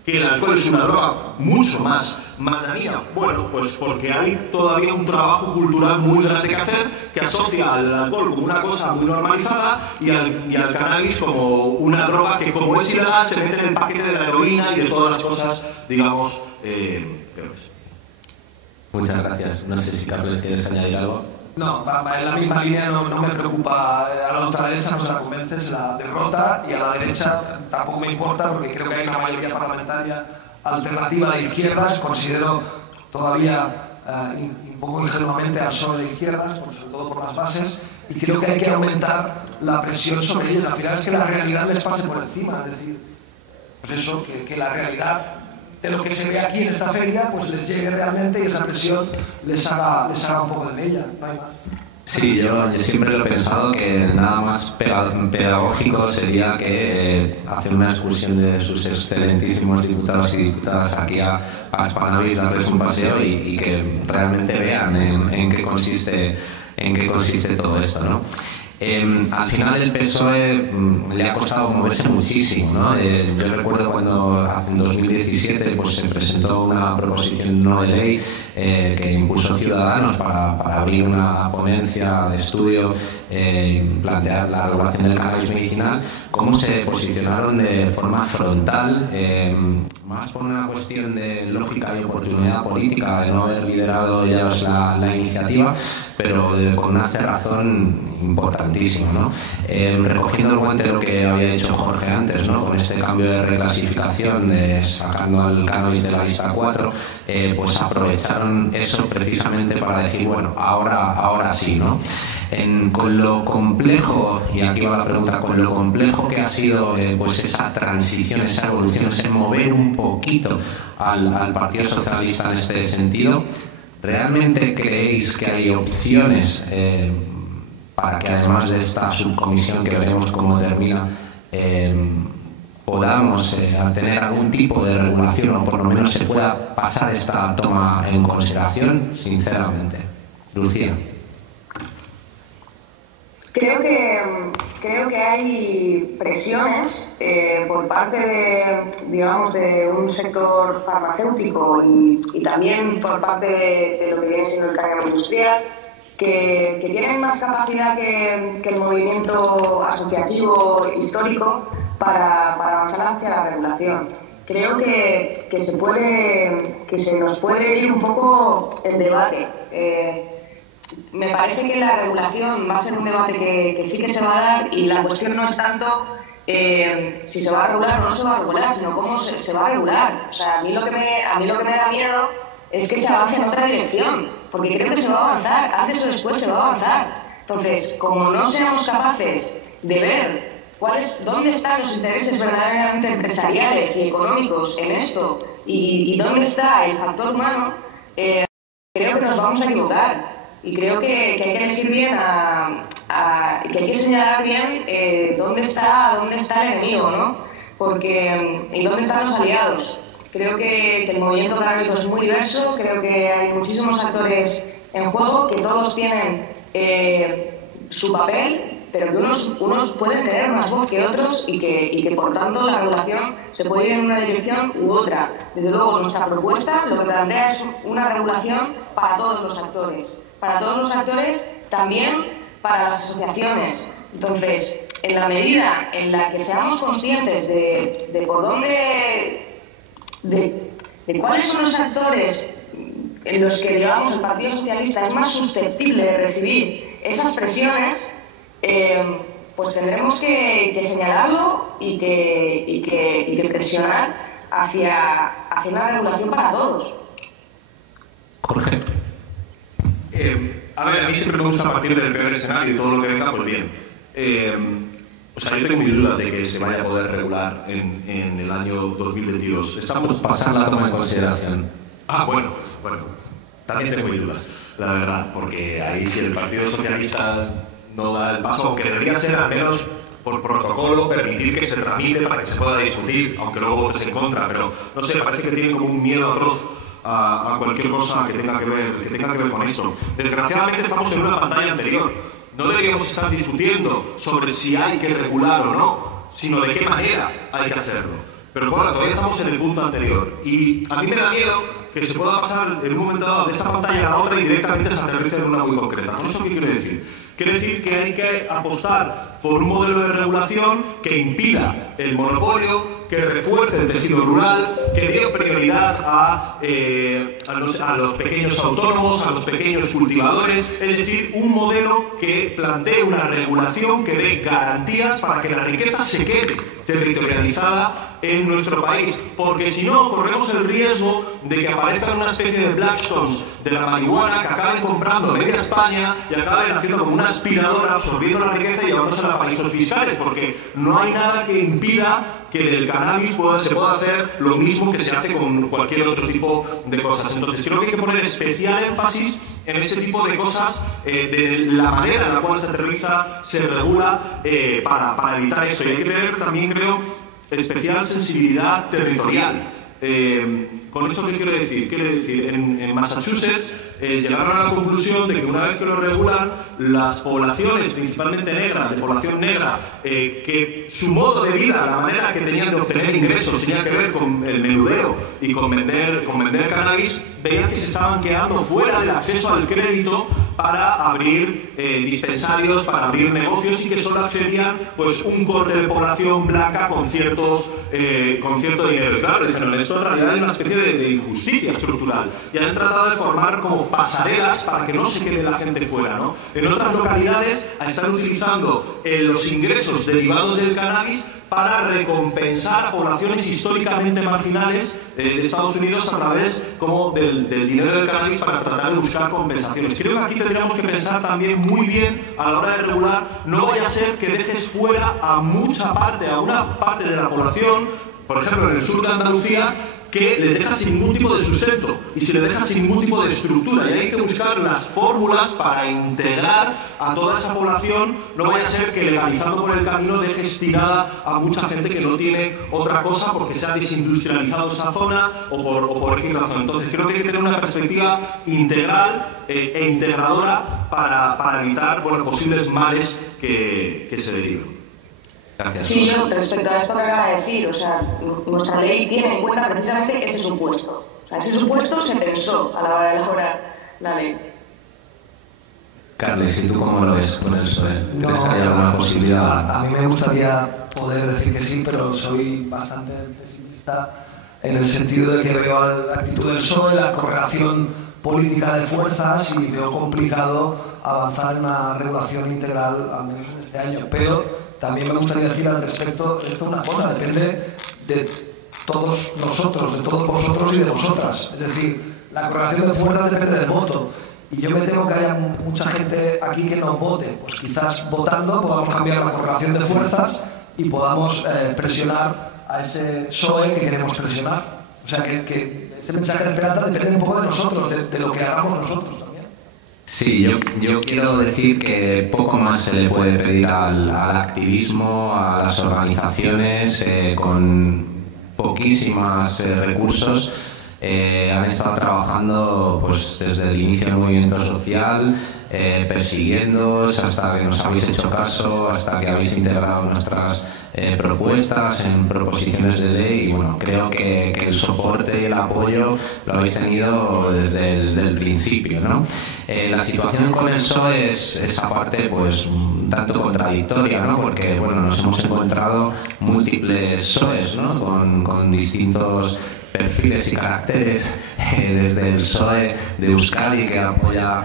que el alcohol es una droga mucho más dañina? Bueno, pues porque hay todavía un trabajo cultural muy grande que hacer que asocia al alcohol como una cosa muy normalizada y al cannabis como una droga que, como es ilegal, se mete en el paquete de la heroína y de todas las cosas, digamos, peores. Muchas gracias. No sé si Carlos quieres añadir algo. No, en la misma línea no me preocupa. A la ultraderecha no se la convences la derrota y a la derecha tampoco me importa porque creo que hay una mayoría parlamentaria alternativa de izquierdas. Considero todavía un poco ingenuamente al PSOE de izquierdas, sobre todo por las bases, y creo que hay que aumentar la presión sobre ellos. Al final es que la realidad les pase por encima. Es decir, pues eso, que la realidad de lo que se ve aquí en esta feria pues les llegue realmente y esa presión les haga un poco de mella, no hay más. Sí, yo siempre lo he pensado que nada más pedagógico sería que hacer una excursión de sus excelentísimos diputados y diputadas aquí a Spanavis, darles un paseo y que realmente vean en qué consiste todo esto, ¿no? Al final el PSOE le ha costado moverse muchísimo, ¿no? Yo recuerdo cuando en 2017 pues, se presentó una proposición no de ley que impulsó Ciudadanos para abrir una ponencia de estudio, plantear la regulación del cannabis medicinal, cómo se posicionaron de forma frontal, más por una cuestión de lógica y oportunidad política, de no haber liderado ellos la iniciativa, pero con una cerrazón importantísima, ¿no? Recogiendo el guante de lo que había dicho Jorge antes, ¿no? Con este cambio de reclasificación, sacando al cannabis de la lista 4, pues aprovecharon eso precisamente para decir, bueno, ahora sí, ¿no? Con lo complejo, y aquí va la pregunta, con lo complejo que ha sido pues esa transición, esa evolución, ese mover un poquito al Partido Socialista en este sentido, ¿realmente creéis que hay opciones para que además de esta subcomisión que veremos cómo termina, podamos tener algún tipo de regulación o por lo menos se pueda pasar esta toma en consideración, sinceramente? Lucía. Creo que hay presiones por parte de un sector farmacéutico y también por parte de lo que viene siendo el cáñamo industrial, que tienen más capacidad que el movimiento asociativo histórico para avanzar hacia la regulación. Creo que se nos puede ir un poco el debate. Me parece que la regulación va a ser un debate que sí que se va a dar y la cuestión no es tanto si se va a regular o no se va a regular, sino cómo se va a regular. O sea, a mí lo que me da miedo es que se avance en otra dirección, porque creo que se va a avanzar, antes o después se va a avanzar. Entonces, como no seamos capaces de ver dónde están los intereses verdaderamente empresariales y económicos en esto y dónde está el factor humano, creo que nos vamos a equivocar. Y creo que hay que elegir bien, que hay que señalar bien dónde está el enemigo, ¿no? Y dónde están los aliados. Creo que el movimiento canábico es muy diverso, creo que hay muchísimos actores en juego, que todos tienen su papel, pero que unos pueden tener más voz que otros y que por tanto la regulación se puede ir en una dirección u otra. Desde luego nuestra propuesta lo que plantea es una regulación para todos los actores. Para todos los actores, también para las asociaciones. Entonces, en la medida en la que seamos conscientes de por dónde, de cuáles son los actores en los que, digamos, el Partido Socialista es más susceptible de recibir esas presiones, pues tendremos que señalarlo y que presionar hacia una regulación para todos. Jorge. A ver, a mí siempre me gusta partir del peor escenario y todo lo que venga, pues bien. O sea, yo tengo mis dudas de que se vaya a poder regular en el año 2022. Estamos pasando la toma en consideración. Bueno, también tengo mis dudas, la verdad, porque ahí si el Partido Socialista no da el paso, aunque debería ser al menos por protocolo permitir que se tramite para que se pueda discutir, aunque luego votes en contra, pero no sé, me parece que tienen como un miedo atroz a cualquier cosa que tenga que ver con esto. Desgraciadamente estamos en una pantalla anterior. No deberíamos estar discutiendo sobre si hay que regular o no, sino de qué manera hay que hacerlo. Pero bueno, todavía estamos en el punto anterior. Y a mí me da miedo que se pueda pasar en un momento dado de esta pantalla a la otra y directamente se aterrice en una muy concreta. ¿Con eso qué quiero decir? Quiere decir que hay que apostar por un modelo de regulación que impida el monopolio, que refuerce el tejido rural, que dé prioridad a los pequeños autónomos, a los pequeños cultivadores, es decir, un modelo que plantee una regulación que dé garantías para que la riqueza se quede territorializada en nuestro país, porque si no corremos el riesgo de que aparezcan una especie de Blackstones de la marihuana que acaben comprando media España y acaben haciendo como una aspiradora, absorbiendo la riqueza y llevándose a paraísos fiscales, porque no hay nada que impida que del cannabis se pueda hacer lo mismo que se hace con cualquier otro tipo de cosas. Entonces creo que hay que poner especial énfasis en ese tipo de cosas, de la manera en la cual se aterriza, se regula, para evitar eso. Y hay que tener también, creo, especial sensibilidad territorial. ¿Con esto qué quiero decir? Quiere decir, en Massachusetts llegaron a la conclusión de que una vez que lo regulan, las poblaciones, principalmente negras, de población negra, que su modo de vida, la manera que tenían de obtener ingresos, tenía que ver con el menudeo y con vender cannabis, veían que se estaban quedando fuera del acceso al crédito para abrir dispensarios, para abrir negocios, y que solo accedían pues un corte de población blanca con cierto dinero. Y claro, dijeron, esto en realidad es una especie de injusticia estructural, y han tratado de formar como pasarelas para que no se quede la gente fuera, ¿no? En otras localidades están utilizando los ingresos derivados del cannabis para recompensar a poblaciones históricamente marginales de Estados Unidos a través como del dinero del cannabis, para tratar de buscar compensaciones. Creo que aquí tendríamos que pensar también muy bien a la hora de regular. No vaya a ser que dejes fuera a una parte de la población, por ejemplo en el sur de Andalucía, que le deja sin ningún tipo de sustento, y si le deja sin ningún tipo de estructura, y hay que buscar las fórmulas para integrar a toda esa población. No vaya a ser que legalizando por el camino dejes tirada a mucha gente que no tiene otra cosa porque se ha desindustrializado esa zona o por X razón. Entonces creo que hay que tener una perspectiva integral e integradora para evitar posibles males que se deriven. Gracias. Sí, yo respecto a esto que acaba de decir, o sea, nuestra ley tiene en cuenta precisamente ese supuesto. O sea, ese supuesto se pensó a la hora de elaborar la ley. Carles, ¿y tú cómo lo ves con el PSOE? ¿Crees que hay alguna posibilidad? A mí me gustaría poder decir que sí, pero soy bastante pesimista en el sentido de que veo la actitud del PSOE, la correlación política de fuerzas, y veo complicado avanzar en una regulación integral, al menos en este año. Pero también me gustaría decir al respecto, esto es una cosa, depende de todos nosotros, de todos vosotros y de vosotras. Es decir, la correlación de fuerzas depende del voto. Y yo me temo que haya mucha gente aquí que no vote. Pues quizás votando podamos cambiar la correlación de fuerzas y podamos presionar a ese PSOE que queremos presionar. O sea, que ese mensaje de esperanza depende un poco de nosotros, de lo que hagamos nosotros. Sí, yo quiero decir que poco más se le puede pedir al activismo, a las organizaciones, con poquísimos recursos. Han estado trabajando pues desde el inicio del movimiento social, persiguiéndoos hasta que nos habéis hecho caso, hasta que habéis integrado nuestras propuestas en proposiciones de ley, y bueno, creo que el soporte y el apoyo lo habéis tenido desde el principio, ¿no? La situación con el PSOE es aparte pues un tanto contradictoria, ¿no? Porque bueno, nos hemos encontrado múltiples PSOEs, ¿no? Con distintos perfiles y caracteres, desde el PSOE de Euskadi, que apoya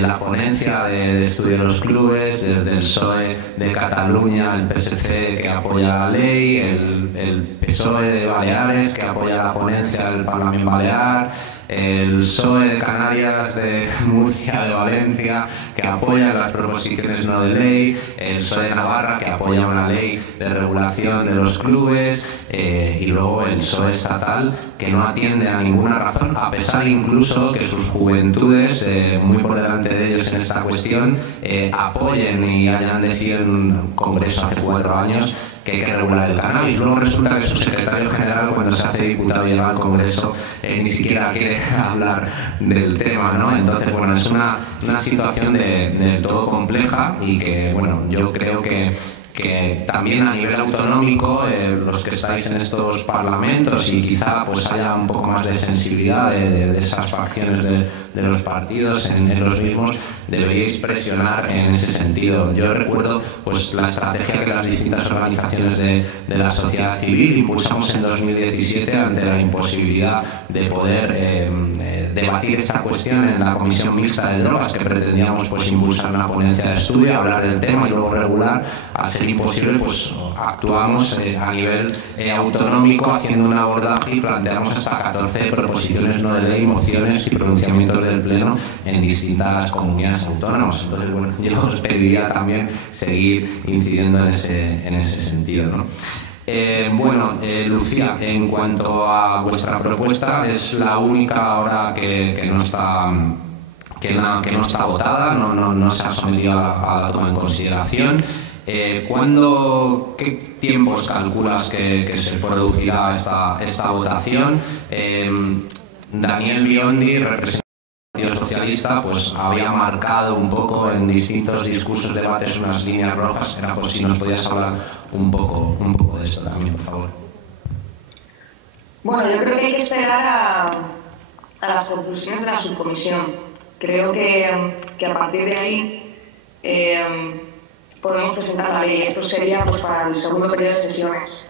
la ponencia de estudio de los clubes, desde el PSOE de Cataluña, el PSC, que apoya la ley, el PSOE de Baleares, que apoya la ponencia del Parlamento Balear, el PSOE de Canarias, de Murcia, de Valencia, que apoya las proposiciones no de ley, el PSOE de Navarra, que apoya una ley de regulación de los clubes, y luego el PSOE estatal, que no atiende a ninguna razón, a pesar incluso que sus juventudes, muy por delante de ellos en esta cuestión, apoyen y hayan decidido en un congreso hace 4 años que hay que regular el cannabis. Luego resulta que su secretario general, cuando se hace diputado y llega al Congreso, ni siquiera quiere hablar del tema, ¿no? Entonces, bueno, es una situación de todo compleja, y que, bueno, yo creo que también a nivel autonómico, los que estáis en estos parlamentos, y quizá pues haya un poco más de sensibilidad de esas facciones de los partidos en los mismos, deberíais presionar en ese sentido. Yo recuerdo pues la estrategia que las distintas organizaciones de la sociedad civil impulsamos en 2017 ante la imposibilidad de poder debatir esta cuestión en la Comisión Mixta de Drogas, que pretendíamos pues impulsar una ponencia de estudio, hablar del tema y luego regular. Al ser imposible, pues actuamos a nivel autonómico haciendo un abordaje y planteamos hasta 14 proposiciones no de ley, mociones y pronunciamientos del Pleno en distintas comunidades autónomas. Entonces, bueno, yo os pediría también seguir incidiendo en ese sentido, ¿no? Lucía, en cuanto a vuestra propuesta, es la única ahora que no está votada, no se ha sometido a la toma en consideración. ¿Qué tiempos calculas que se producirá esta votación? Daniel Biondi, representante del Partido Socialista, pues había marcado un poco en distintos discursos, debates, unas líneas rojas. Era por si nos podías hablar un poco de esto también, por favor. Bueno, yo creo que hay que esperar a las conclusiones de la subcomisión. Creo que a partir de ahí podemos presentar la ley. Esto sería pues para el segundo periodo de sesiones.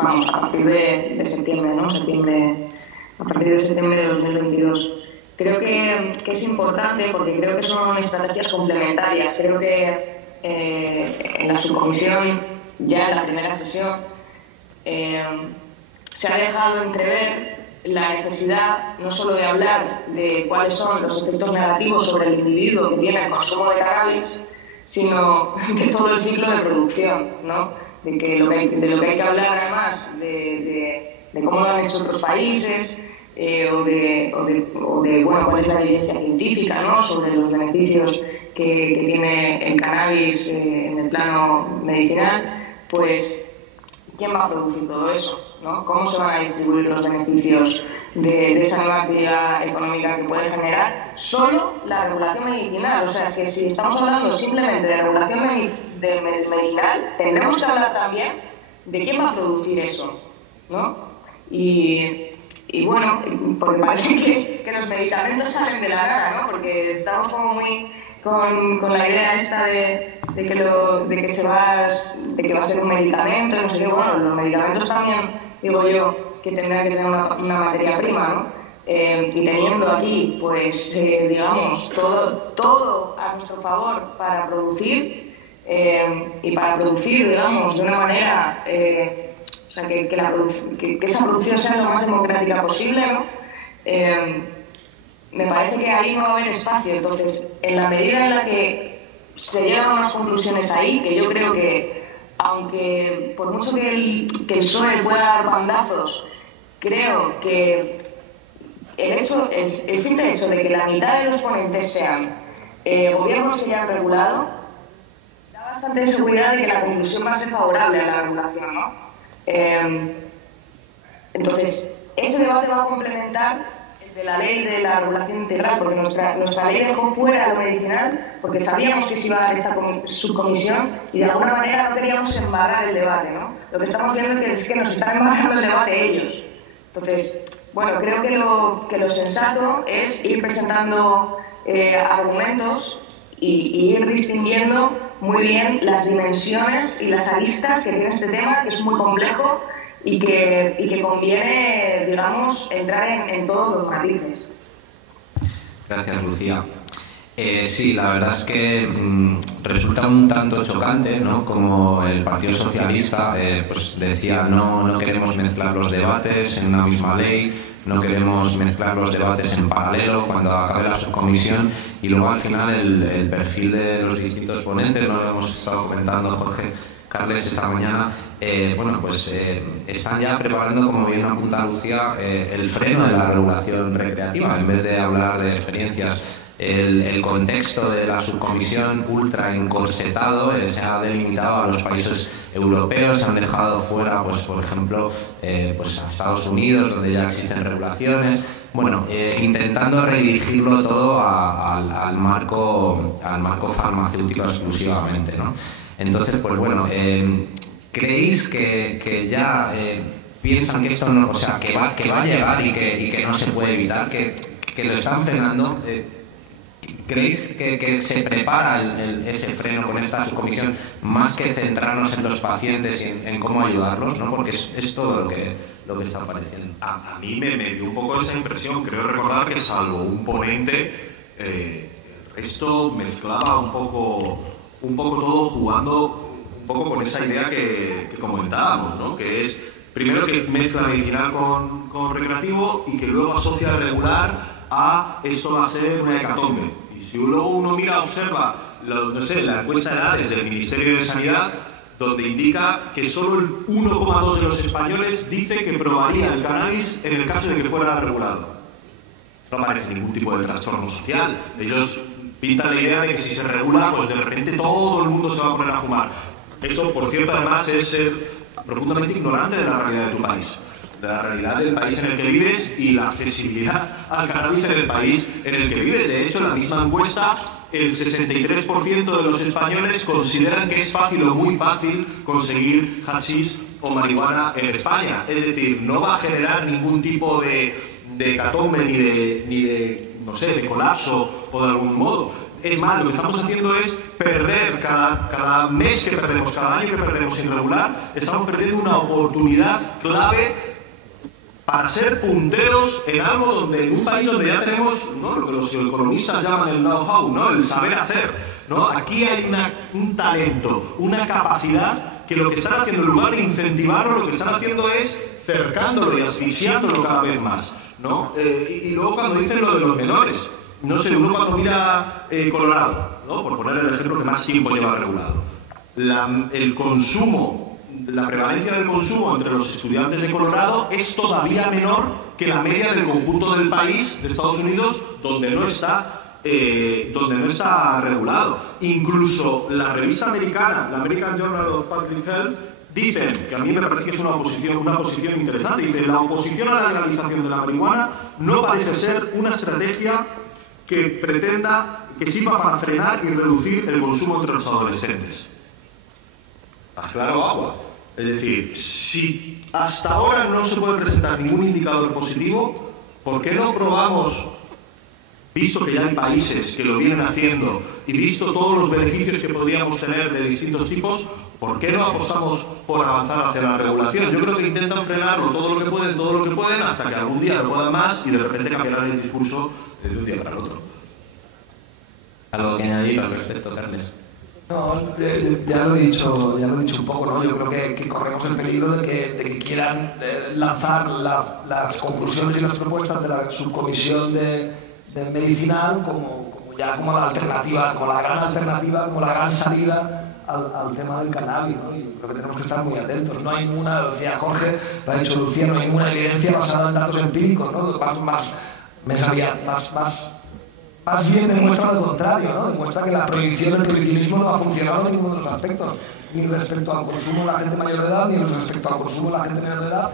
A partir de septiembre, ¿no? A partir de septiembre de 2022. Creo que es importante porque creo que son estrategias complementarias. Creo que en la subcomisión, ya en la primera sesión, se ha dejado entrever la necesidad no solo de hablar de cuáles son los efectos negativos sobre el individuo que tiene el consumo de cannabis, sino de todo el ciclo de producción, ¿no? De lo que hay que hablar además de cómo lo han hecho otros países, o de cuál es la evidencia científica, ¿no? Sobre los beneficios que tiene el cannabis en el plano medicinal. Pues, ¿quién va a producir todo eso, ¿no? ¿Cómo se van a distribuir los beneficios de esa nueva actividad económica que puede generar solo la regulación medicinal? O sea, es que si estamos hablando simplemente de regulación medicinal, tendremos que hablar también de quién va a producir eso, ¿no? Y bueno, porque parece que los medicamentos salen de la nada, ¿no? Porque estamos como muy con la idea esta de que va a ser un medicamento, no sé qué. Bueno, los medicamentos también, digo yo, que tendrán que tener una materia prima, ¿no? Y teniendo aquí, pues, digamos, todo a nuestro favor para producir, y para producir, digamos, de una manera, o sea, que esa producción sea lo más democrática posible, ¿no? Me parece que ahí no va a haber espacio. Entonces, en la medida en la que se llegan a unas conclusiones ahí, que yo creo que, aunque por mucho que el PSOE pueda dar bandazos, creo que el simple hecho de que la mitad de los ponentes sean gobiernos que ya han regulado, da bastante seguridad de que la conclusión va a ser favorable a la regulación, ¿no? Entonces, ese debate va a complementar de la ley de la regulación integral, porque nuestra ley dejó fuera lo medicinal porque sabíamos que se iba a dar esta subcomisión y de alguna manera no queríamos embarrar el debate, ¿no? Lo que estamos viendo es que nos están embarrando el debate ellos. Entonces, bueno, creo que lo sensato es ir presentando argumentos y ir distinguiendo muy bien las dimensiones y las aristas que tiene este tema, que es muy complejo y que conviene, digamos, entrar en todos los matices. Gracias, Lucía. Sí, la verdad es que resulta un tanto chocante, ¿no? Como el Partido Socialista pues decía, no queremos mezclar los debates en una misma ley, no queremos mezclar los debates en paralelo cuando acabe la subcomisión, y luego al final el perfil de los distintos ponentes, no lo hemos estado comentando Jorge, Carles, esta mañana, están ya preparando, como bien apunta Lucía, el freno de la regulación recreativa, en vez de hablar de experiencias. El contexto de la subcomisión ultra encorsetado se ha delimitado a los países europeos, se han dejado fuera, pues por ejemplo, a Estados Unidos, donde ya existen regulaciones. Bueno, intentando redirigirlo todo al marco farmacéutico exclusivamente, ¿no? Entonces, pues bueno, ¿creéis que ya piensan que esto no, o sea, que va a llegar y que no se puede evitar, que lo están frenando? ¿creéis que se prepara ese freno con esta subcomisión más que centrarnos en los pacientes y en cómo ayudarlos, ¿no? Porque es todo lo que está apareciendo. A mí me dio un poco esa impresión. Creo recordar que salvo un ponente, esto mezclaba un poco todo, jugando un poco con esa idea que comentábamos, ¿no? Que es primero que mezcla medicinal con recreativo y que luego asocia regular a esto va a ser una hecatombe. Y si luego uno observa la encuesta de edades del Ministerio de Sanidad, donde indica que solo el 1,2 de los españoles dice que probaría el cannabis en el caso de que fuera regulado. No aparece ningún tipo de trastorno social. Ellos pintan la idea de que si se regula, pues de repente todo el mundo se va a poner a fumar. Eso, por cierto, además es ser profundamente ignorante de la realidad de tu país, de la realidad del país en el que vives y la accesibilidad al cannabis en el país en el que vives. De hecho, en la misma encuesta, el 63% de los españoles consideran que es fácil o muy fácil conseguir hachís o marihuana en España. Es decir, no va a generar ningún tipo de hecatombe ni de colapso o de algún modo. Es más, lo que estamos haciendo es perder cada mes que perdemos, cada año que perdemos sin regular, estamos perdiendo una oportunidad clave para ser punteros en algo donde, en un país donde ya tenemos, ¿no?, lo que los economistas llaman el know-how, ¿no?, el saber hacer, ¿no? Aquí hay un talento, una capacidad que lo que están haciendo, en lugar de incentivarlo, lo que están haciendo es cercándolo y asfixiándolo cada vez más, ¿no? Y luego cuando dicen lo de los menores, no sé, uno cuando mira Colorado, ¿no?, por poner el ejemplo que más tiempo lleva regulado, el consumo, la prevalencia del consumo entre los estudiantes de Colorado es todavía menor que la media del conjunto del país, de Estados Unidos, donde no está regulado. Incluso la revista americana, la American Journal of Public Health, dicen, que a mí me parece que es una posición interesante, dice: la oposición a la legalización de la marihuana no parece ser una estrategia que sirva para frenar y reducir el consumo entre los adolescentes. ¿Has claro agua? Es decir, si hasta ahora no se puede presentar ningún indicador positivo, ¿por qué no probamos, visto que ya hay países que lo vienen haciendo y visto todos los beneficios que podríamos tener de distintos tipos, ¿por qué no apostamos por avanzar hacia la regulación? Yo creo que intentan frenarlo todo lo que pueden, hasta que algún día lo puedan más y de repente cambiarán el discurso de un día para el otro. ¿Algo que añadir al respecto, Carles? No, ya lo he dicho un poco, ¿no? Yo creo que corremos el peligro de que quieran lanzar las conclusiones y las propuestas de la subcomisión de medicinal como la alternativa, como la gran alternativa, como la gran salida al tema del cannabis, ¿no? Y creo que tenemos que estar muy atentos. No hay ninguna, lo decía Jorge, lo ha dicho Lucía, no hay ninguna evidencia basada en datos empíricos, ¿no? Más bien demuestra lo contrario, ¿no? Demuestra que la prohibición, el prohibicionismo no ha funcionado en ninguno de los aspectos, ni respecto al consumo de la gente mayor de edad, ni respecto al consumo de la gente menor de edad.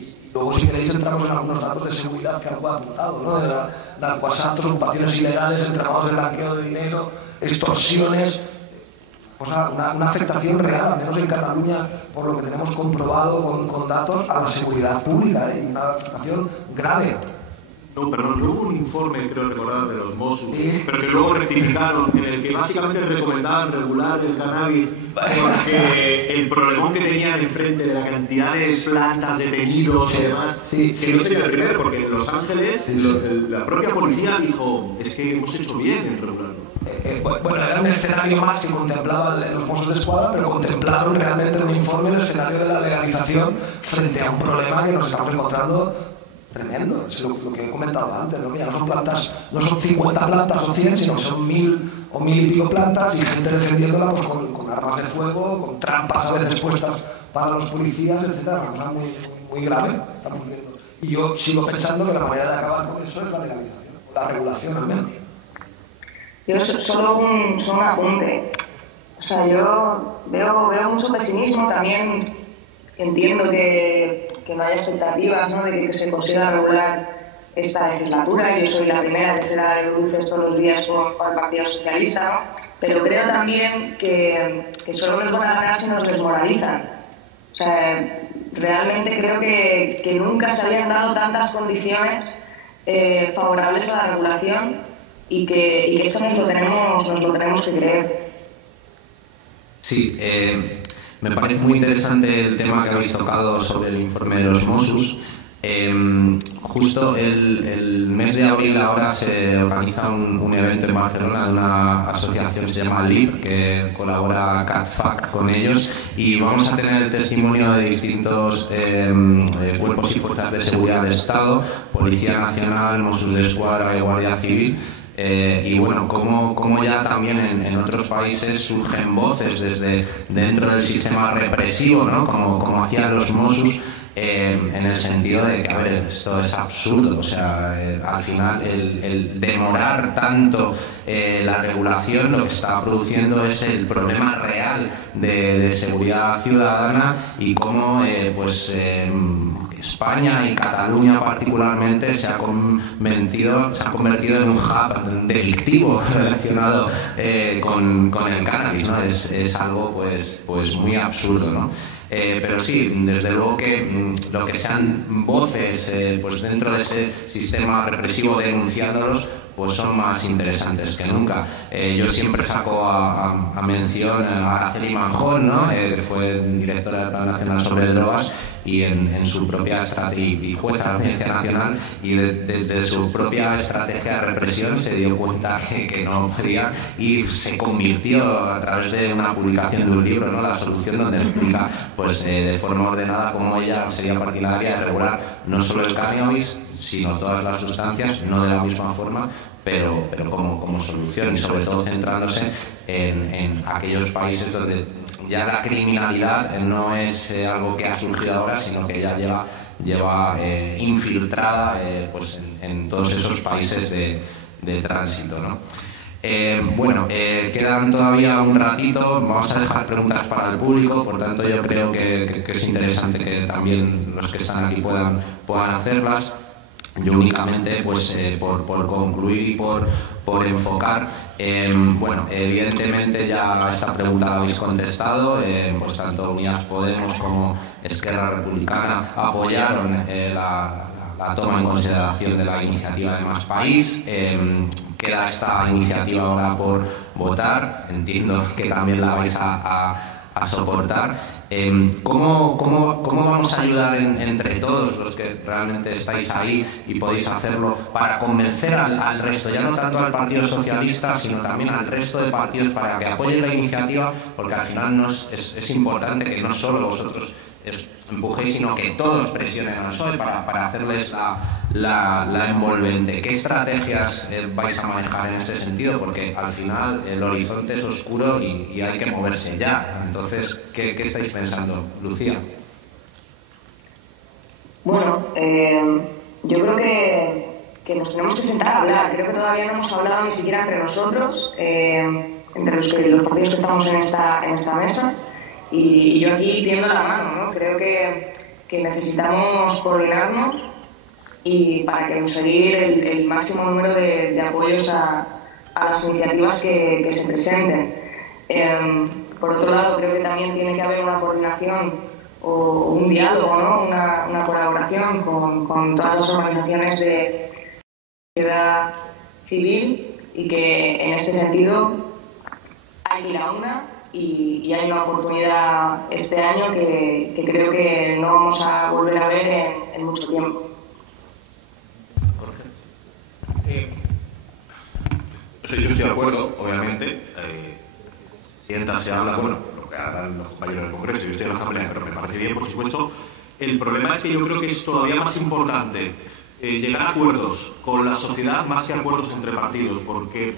Y luego, si queréis, entramos en algunos datos de seguridad que algo ha apuntado, ¿no? De narcoasaltos, ocupaciones ilegales, entramados de blanqueo de dinero, extorsiones, una afectación real, al menos en Cataluña, por lo que tenemos comprobado con datos, a la seguridad pública, y una afectación grave. No, perdón, no hubo un informe, creo recordar, de los Mossos, pero que luego rectificaron, en el que básicamente recomendaban regular el cannabis porque el problemón que tenían enfrente de la cantidad de plantas, detenidos y demás, que no sería el primero, porque en Los Ángeles la propia policía dijo: es que hemos hecho bien en regularlo. Bueno, era un escenario más que contemplaban los Mossos de Escuadra, pero contemplaron realmente un informe del escenario de la legalización frente a un problema que nos estamos encontrando tremendo. Es lo que he comentado antes, ¿no? Ya no son plantas, no son 50 plantas o 100, sino que son 1000 o 1000 y pico plantas, y gente defendiéndola pues, con armas de fuego, con trampas a veces puestas para los policías, etc. Una cosa muy grave estamos viendo. Y yo sigo pensando que la manera de acabar con eso es la legalización, la regulación al menos. Yo solo un apunte. O sea, yo veo mucho pesimismo también. Entiendo que no haya expectativas, ¿no?, de que se consiga regular esta legislatura. Yo soy la primera que se da de luces todos los días con el Partido Socialista, ¿no? Pero creo también que solo nos van a ganar si nos desmoralizan. O sea, realmente creo que nunca se habían dado tantas condiciones favorables a la regulación y que esto nos lo tenemos que creer. Sí, me parece muy interesante el tema que habéis tocado sobre el informe de los Mossos. Justo el mes de abril ahora se organiza un evento en Barcelona de una asociación que se llama LIB, que colabora CatFac con ellos, y vamos a tener el testimonio de distintos cuerpos y fuerzas de seguridad de Estado, Policía Nacional, Mossos d'Esquadra y Guardia Civil. Y bueno, como ya también en otros países surgen voces desde dentro del sistema represivo, ¿no? como hacían los Mossos, en el sentido de que, a ver, esto es absurdo, o sea, al final el demorar tanto la regulación lo que está produciendo es el problema real de seguridad ciudadana y cómo España y Cataluña particularmente se ha convertido en un hub delictivo relacionado con el cannabis, ¿no? Es algo pues muy absurdo, ¿no? Pero sí, desde luego que lo que sean voces pues dentro de ese sistema represivo denunciándolos, pues son más interesantes que nunca. Yo siempre saco a mención a Araceli Manjón, ¿no? Fue directora del Plan Nacional sobre Drogas y en su propia estrategia, y jueza de la Audiencia Nacional, y desde su propia estrategia de represión se dio cuenta que no podía, y se convirtió a través de una publicación de un libro, ¿no? La solución, donde explica pues de forma ordenada cómo ella sería partidaria de regular no solo el cannabis, sino todas las sustancias, no de la misma forma, pero como solución, y sobre todo centrándose en aquellos países donde ya la criminalidad no es algo que ha surgido ahora, sino que ya lleva infiltrada pues en todos esos países de tránsito, ¿no? Quedan todavía un ratito, vamos a dejar preguntas para el público, por tanto yo creo que es interesante que también los que están aquí puedan hacerlas. Yo únicamente, pues por concluir y por enfocar, evidentemente ya esta pregunta la habéis contestado, pues tanto Unidas Podemos como Esquerra Republicana apoyaron la toma en consideración de la iniciativa de Más País. Queda esta iniciativa ahora por votar, entiendo que también la vais a soportar. ¿Cómo vamos a ayudar entre todos los que realmente estáis ahí y podéis hacerlo para convencer al resto, ya no tanto al Partido Socialista, sino también al resto de partidos para que apoyen la iniciativa? Porque al final es importante que no solo vosotros empujéis, sino que todos presionen a PSOE para hacerles la envolvente. ¿Qué estrategias vais a manejar en este sentido? Porque al final el horizonte es oscuro y hay que moverse ya. Entonces, ¿qué estáis pensando, Lucía? Bueno, yo creo que nos tenemos que sentar a hablar. Creo que todavía no hemos hablado ni siquiera entre nosotros, entre los partidos que estamos en esta mesa. Y yo aquí tiendo la mano, ¿no? Creo que necesitamos coordinarnos y para conseguir el máximo número de apoyos a las iniciativas que se presenten. Por otro lado, creo que también tiene que haber una coordinación o un diálogo, ¿no? Una colaboración con todas las organizaciones de sociedad civil, y que en este sentido hay que ir a una. Y hay una oportunidad este año que creo que no vamos a volver a ver en mucho tiempo. Yo estoy de acuerdo, obviamente. Se habla, bueno, lo que harán los compañeros del Congreso, yo estoy en la Asamblea, pero me parece bien, por supuesto. El problema es que yo creo que es todavía más importante llegar a acuerdos con la sociedad más que acuerdos entre partidos, porque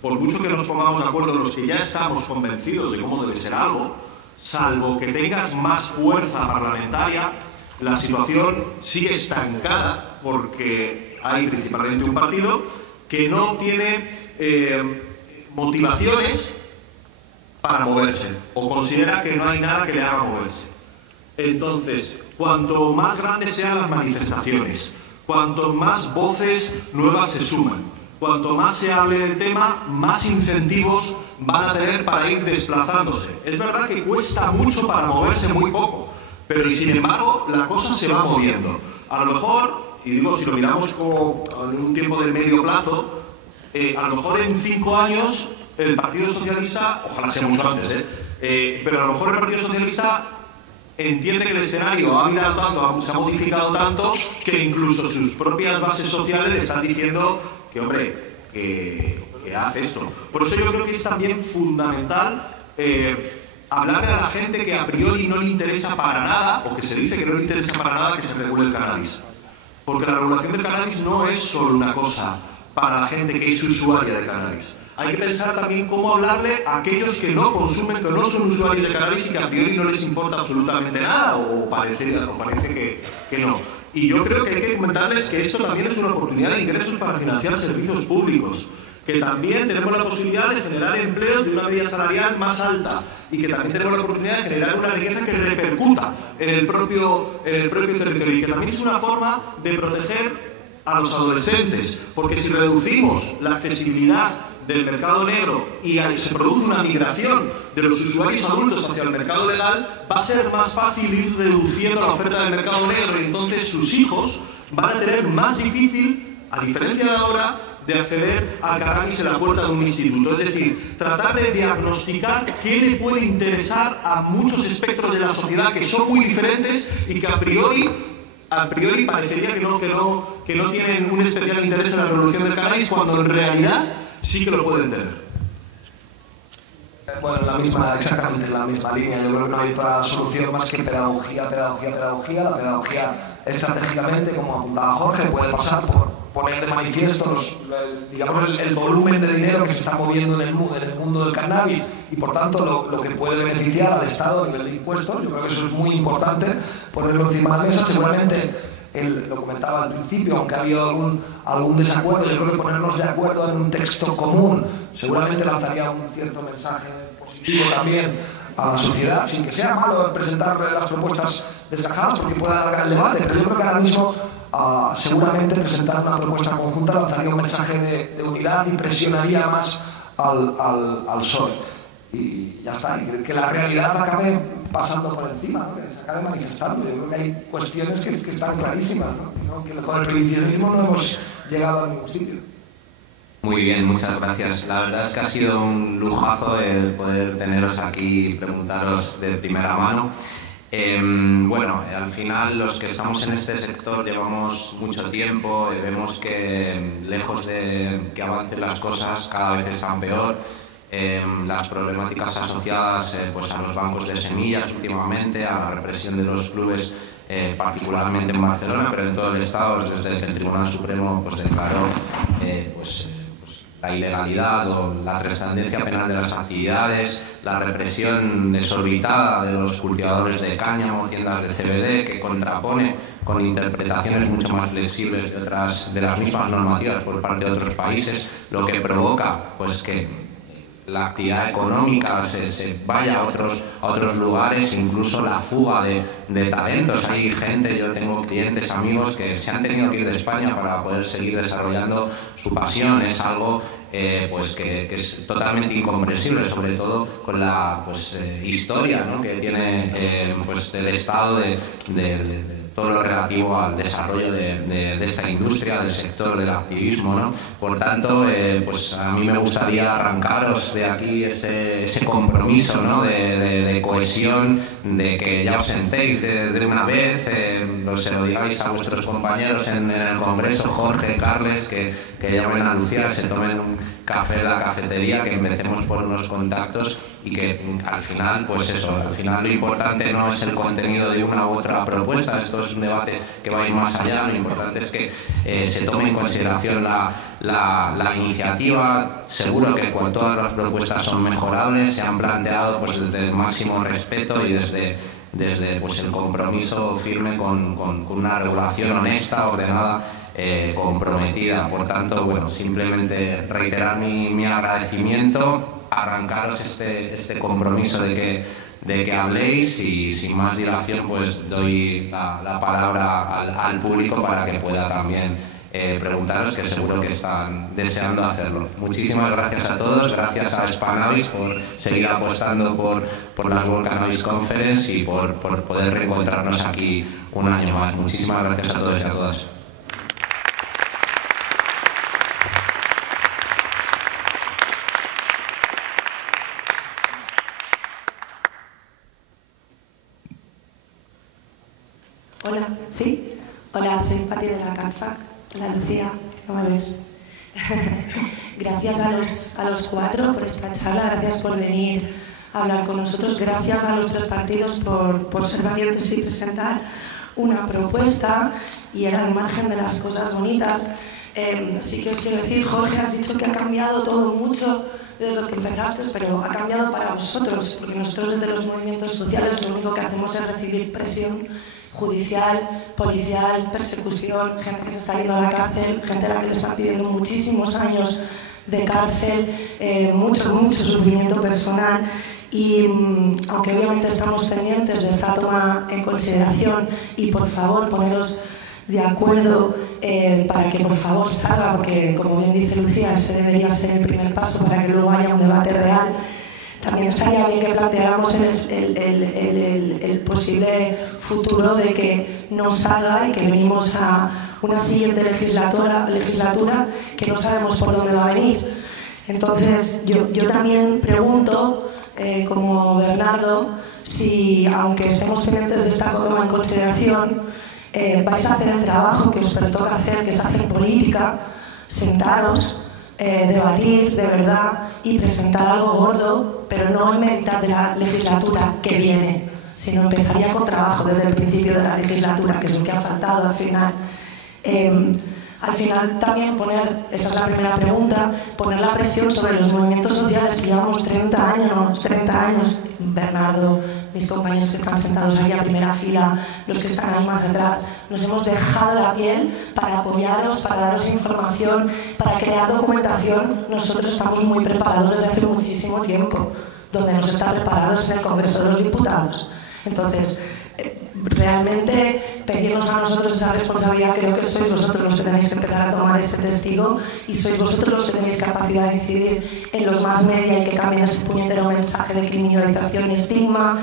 por mucho que nos pongamos de acuerdo los que ya estamos convencidos de cómo debe ser algo, salvo que tengas más fuerza parlamentaria, la situación sigue estancada, porque hay principalmente un partido que no tiene motivaciones para moverse, o considera que no hay nada que le haga moverse. Entonces, cuanto más grandes sean las manifestaciones, cuanto más voces nuevas se suman, cuanto más se hable del tema, más incentivos van a tener para ir desplazándose. Es verdad que cuesta mucho para moverse muy poco, pero sin embargo la cosa se va moviendo. A lo mejor, y digo, si lo miramos en un tiempo de medio plazo, a lo mejor en 5 años el Partido Socialista, ojalá sea mucho antes, pero a lo mejor el Partido Socialista entiende que el escenario ha mirado tanto, se ha modificado tanto, que incluso sus propias bases sociales le están diciendo que, hombre, que hace esto. Por eso yo creo que es también fundamental hablarle a la gente que a priori no le interesa para nada, o que se dice que no le interesa para nada, que se regule el cannabis. Porque la regulación del cannabis no es solo una cosa para la gente que es usuaria de cannabis. Hay que pensar también cómo hablarle a aquellos que no consumen, que no son usuarios de cannabis y que a priori no les importa absolutamente nada, o parece que no. Y yo creo que hay que comentarles que esto también es una oportunidad de ingresos para financiar servicios públicos, que también tenemos la posibilidad de generar empleo de una media salarial más alta y que también tenemos la oportunidad de generar una riqueza que repercuta en el propio territorio y que también es una forma de proteger a los adolescentes, porque si reducimos la accesibilidad del mercado negro y se produce una migración de los usuarios adultos hacia el mercado legal, va a ser más fácil ir reduciendo la oferta del mercado negro y entonces sus hijos van a tener más difícil, a diferencia de ahora, de acceder al cannabis en la puerta de un instituto. Es decir, tratar de diagnosticar qué le puede interesar a muchos espectros de la sociedad que son muy diferentes y que a priori parecería que no tienen un especial interés en la revolución del cannabis, cuando en realidad sí que lo pueden tener. Bueno, exactamente en la misma línea. Yo creo que no hay otra solución más que pedagogía. La pedagogía, estratégicamente, como apuntaba Jorge, puede pasar por poner de manifiesto el volumen de dinero que se está moviendo en el mundo del cannabis y, por tanto, lo que puede beneficiar al Estado a nivel de impuestos. Yo creo que eso es muy importante, ponerlo encima de la mesa. Seguramente, lo comentaba al principio, aunque ha habido algún desacuerdo, yo creo que ponernos de acuerdo en un texto común seguramente lanzaría un cierto mensaje positivo también a la sociedad, sin que sea malo presentar las propuestas desgajadas porque pueda alargar el debate, pero yo creo que ahora mismo seguramente presentar una propuesta conjunta lanzaría un mensaje de unidad y presionaría más al PSOE. Y ya está, y que la realidad acabe pasando por encima, ¿no? Que se acabe manifestando. Yo creo que hay cuestiones que están clarísimas, ¿no? Que con el prohibicionismo no hemos llegado a ningún sitio. Muy bien, muchas gracias. La verdad es que ha sido un lujazo el poder teneros aquí y preguntaros de primera mano. Bueno, al final los que estamos en este sector llevamos mucho tiempo y vemos que lejos de que avancen las cosas cada vez están peor. Las problemáticas asociadas pues a los bancos de semillas últimamente, a la represión de los clubes, particularmente en Barcelona, pero en todo el Estado, desde que el Tribunal Supremo pues declaró la ilegalidad o la trascendencia penal de las actividades, la represión desorbitada de los cultivadores de cáñamo, tiendas de CBD, que contrapone con interpretaciones mucho más flexibles de las mismas normativas por parte de otros países, lo que provoca pues que la actividad económica se vaya a otros lugares, incluso la fuga de talentos. Hay gente, yo tengo clientes, amigos que se han tenido que ir de España para poder seguir desarrollando su pasión. Es algo pues que es totalmente incomprensible, sobre todo con la historia, ¿no?, que tiene pues el Estado de todo lo relativo al desarrollo de esta industria, del sector del activismo, ¿no? Por tanto, pues a mí me gustaría arrancaros de aquí ese compromiso, ¿no?, de cohesión, de que ya os sentéis de una vez, se lo digáis a vuestros compañeros en el Congreso, Jorge, Carles, que llamen a Lucía, se tomen un café en la cafetería, que empecemos por unos contactos y que al final, pues eso, al final lo importante no es el contenido de una u otra propuesta, esto es un debate que va a ir más allá, lo importante es que se tome en consideración la iniciativa. Seguro que todas las propuestas son mejorables, se han planteado pues desde el máximo respeto y desde pues el compromiso firme con una regulación honesta, ordenada, comprometida. Por tanto, bueno, simplemente reiterar mi agradecimiento, arrancaros este compromiso de que habléis, y sin más dilación pues doy la palabra al público para que pueda también preguntaros, que seguro que están deseando hacerlo. Muchísimas gracias a todos, gracias a Spanabis por seguir apostando por las World Cannabis Conference y por poder reencontrarnos aquí un año más. Muchísimas gracias a todos y a todas. Hola, ¿sí? Hola, soy Pati de la CATFAC. Hola, Lucía, ¿cómo me ves? Gracias a los cuatro por esta charla, gracias por venir a hablar con nosotros, gracias a los tres partidos por ser valientes y presentar una propuesta y al margen de las cosas bonitas. Sí que os quiero decir, Jorge, has dicho que ha cambiado todo mucho desde que empezaste, pero ha cambiado para vosotros, porque nosotros desde los movimientos sociales lo único que hacemos es recibir presión judicial, policial, persecución, gente que se está yendo a la cárcel, gente a la que le están pidiendo muchísimos años de cárcel, mucho sufrimiento personal. Y aunque obviamente estamos pendientes de esta toma en consideración y por favor poneros de acuerdo para que por favor salga, porque como bien dice Lucía, ese debería ser el primer paso para que luego haya un debate real. También estaría bien que planteáramos el posible futuro de que no salga y que venimos a una siguiente legislatura que no sabemos por dónde va a venir. Entonces yo también pregunto, como Bernardo, si aunque estemos pendientes de esta toma en consideración, vais a hacer el trabajo que os pertoca hacer, que es hacer política, sentaros, debatir de verdad y presentar algo gordo, pero no en mitad de la legislatura que viene, sino empezaría con trabajo desde el principio de la legislatura, que es lo que ha faltado al final. Al final también poner, esa es la primera pregunta, poner la presión sobre los movimientos sociales que llevamos 30 años, Bernardo, mis compañeros que están sentados aquí a primera fila, los que están ahí más atrás, nos hemos dejado la piel para apoyaros, para daros información, para crear documentación. Nosotros estamos muy preparados desde hace muchísimo tiempo, donde nos está preparados en el Congreso de los Diputados. Entonces, realmente pedirnos a nosotros esa responsabilidad, creo que sois vosotros los que tenéis que empezar a tomar este testigo y sois vosotros los que tenéis capacidad de incidir en los más media y que cambien ese puñetero mensaje de criminalización y estigma,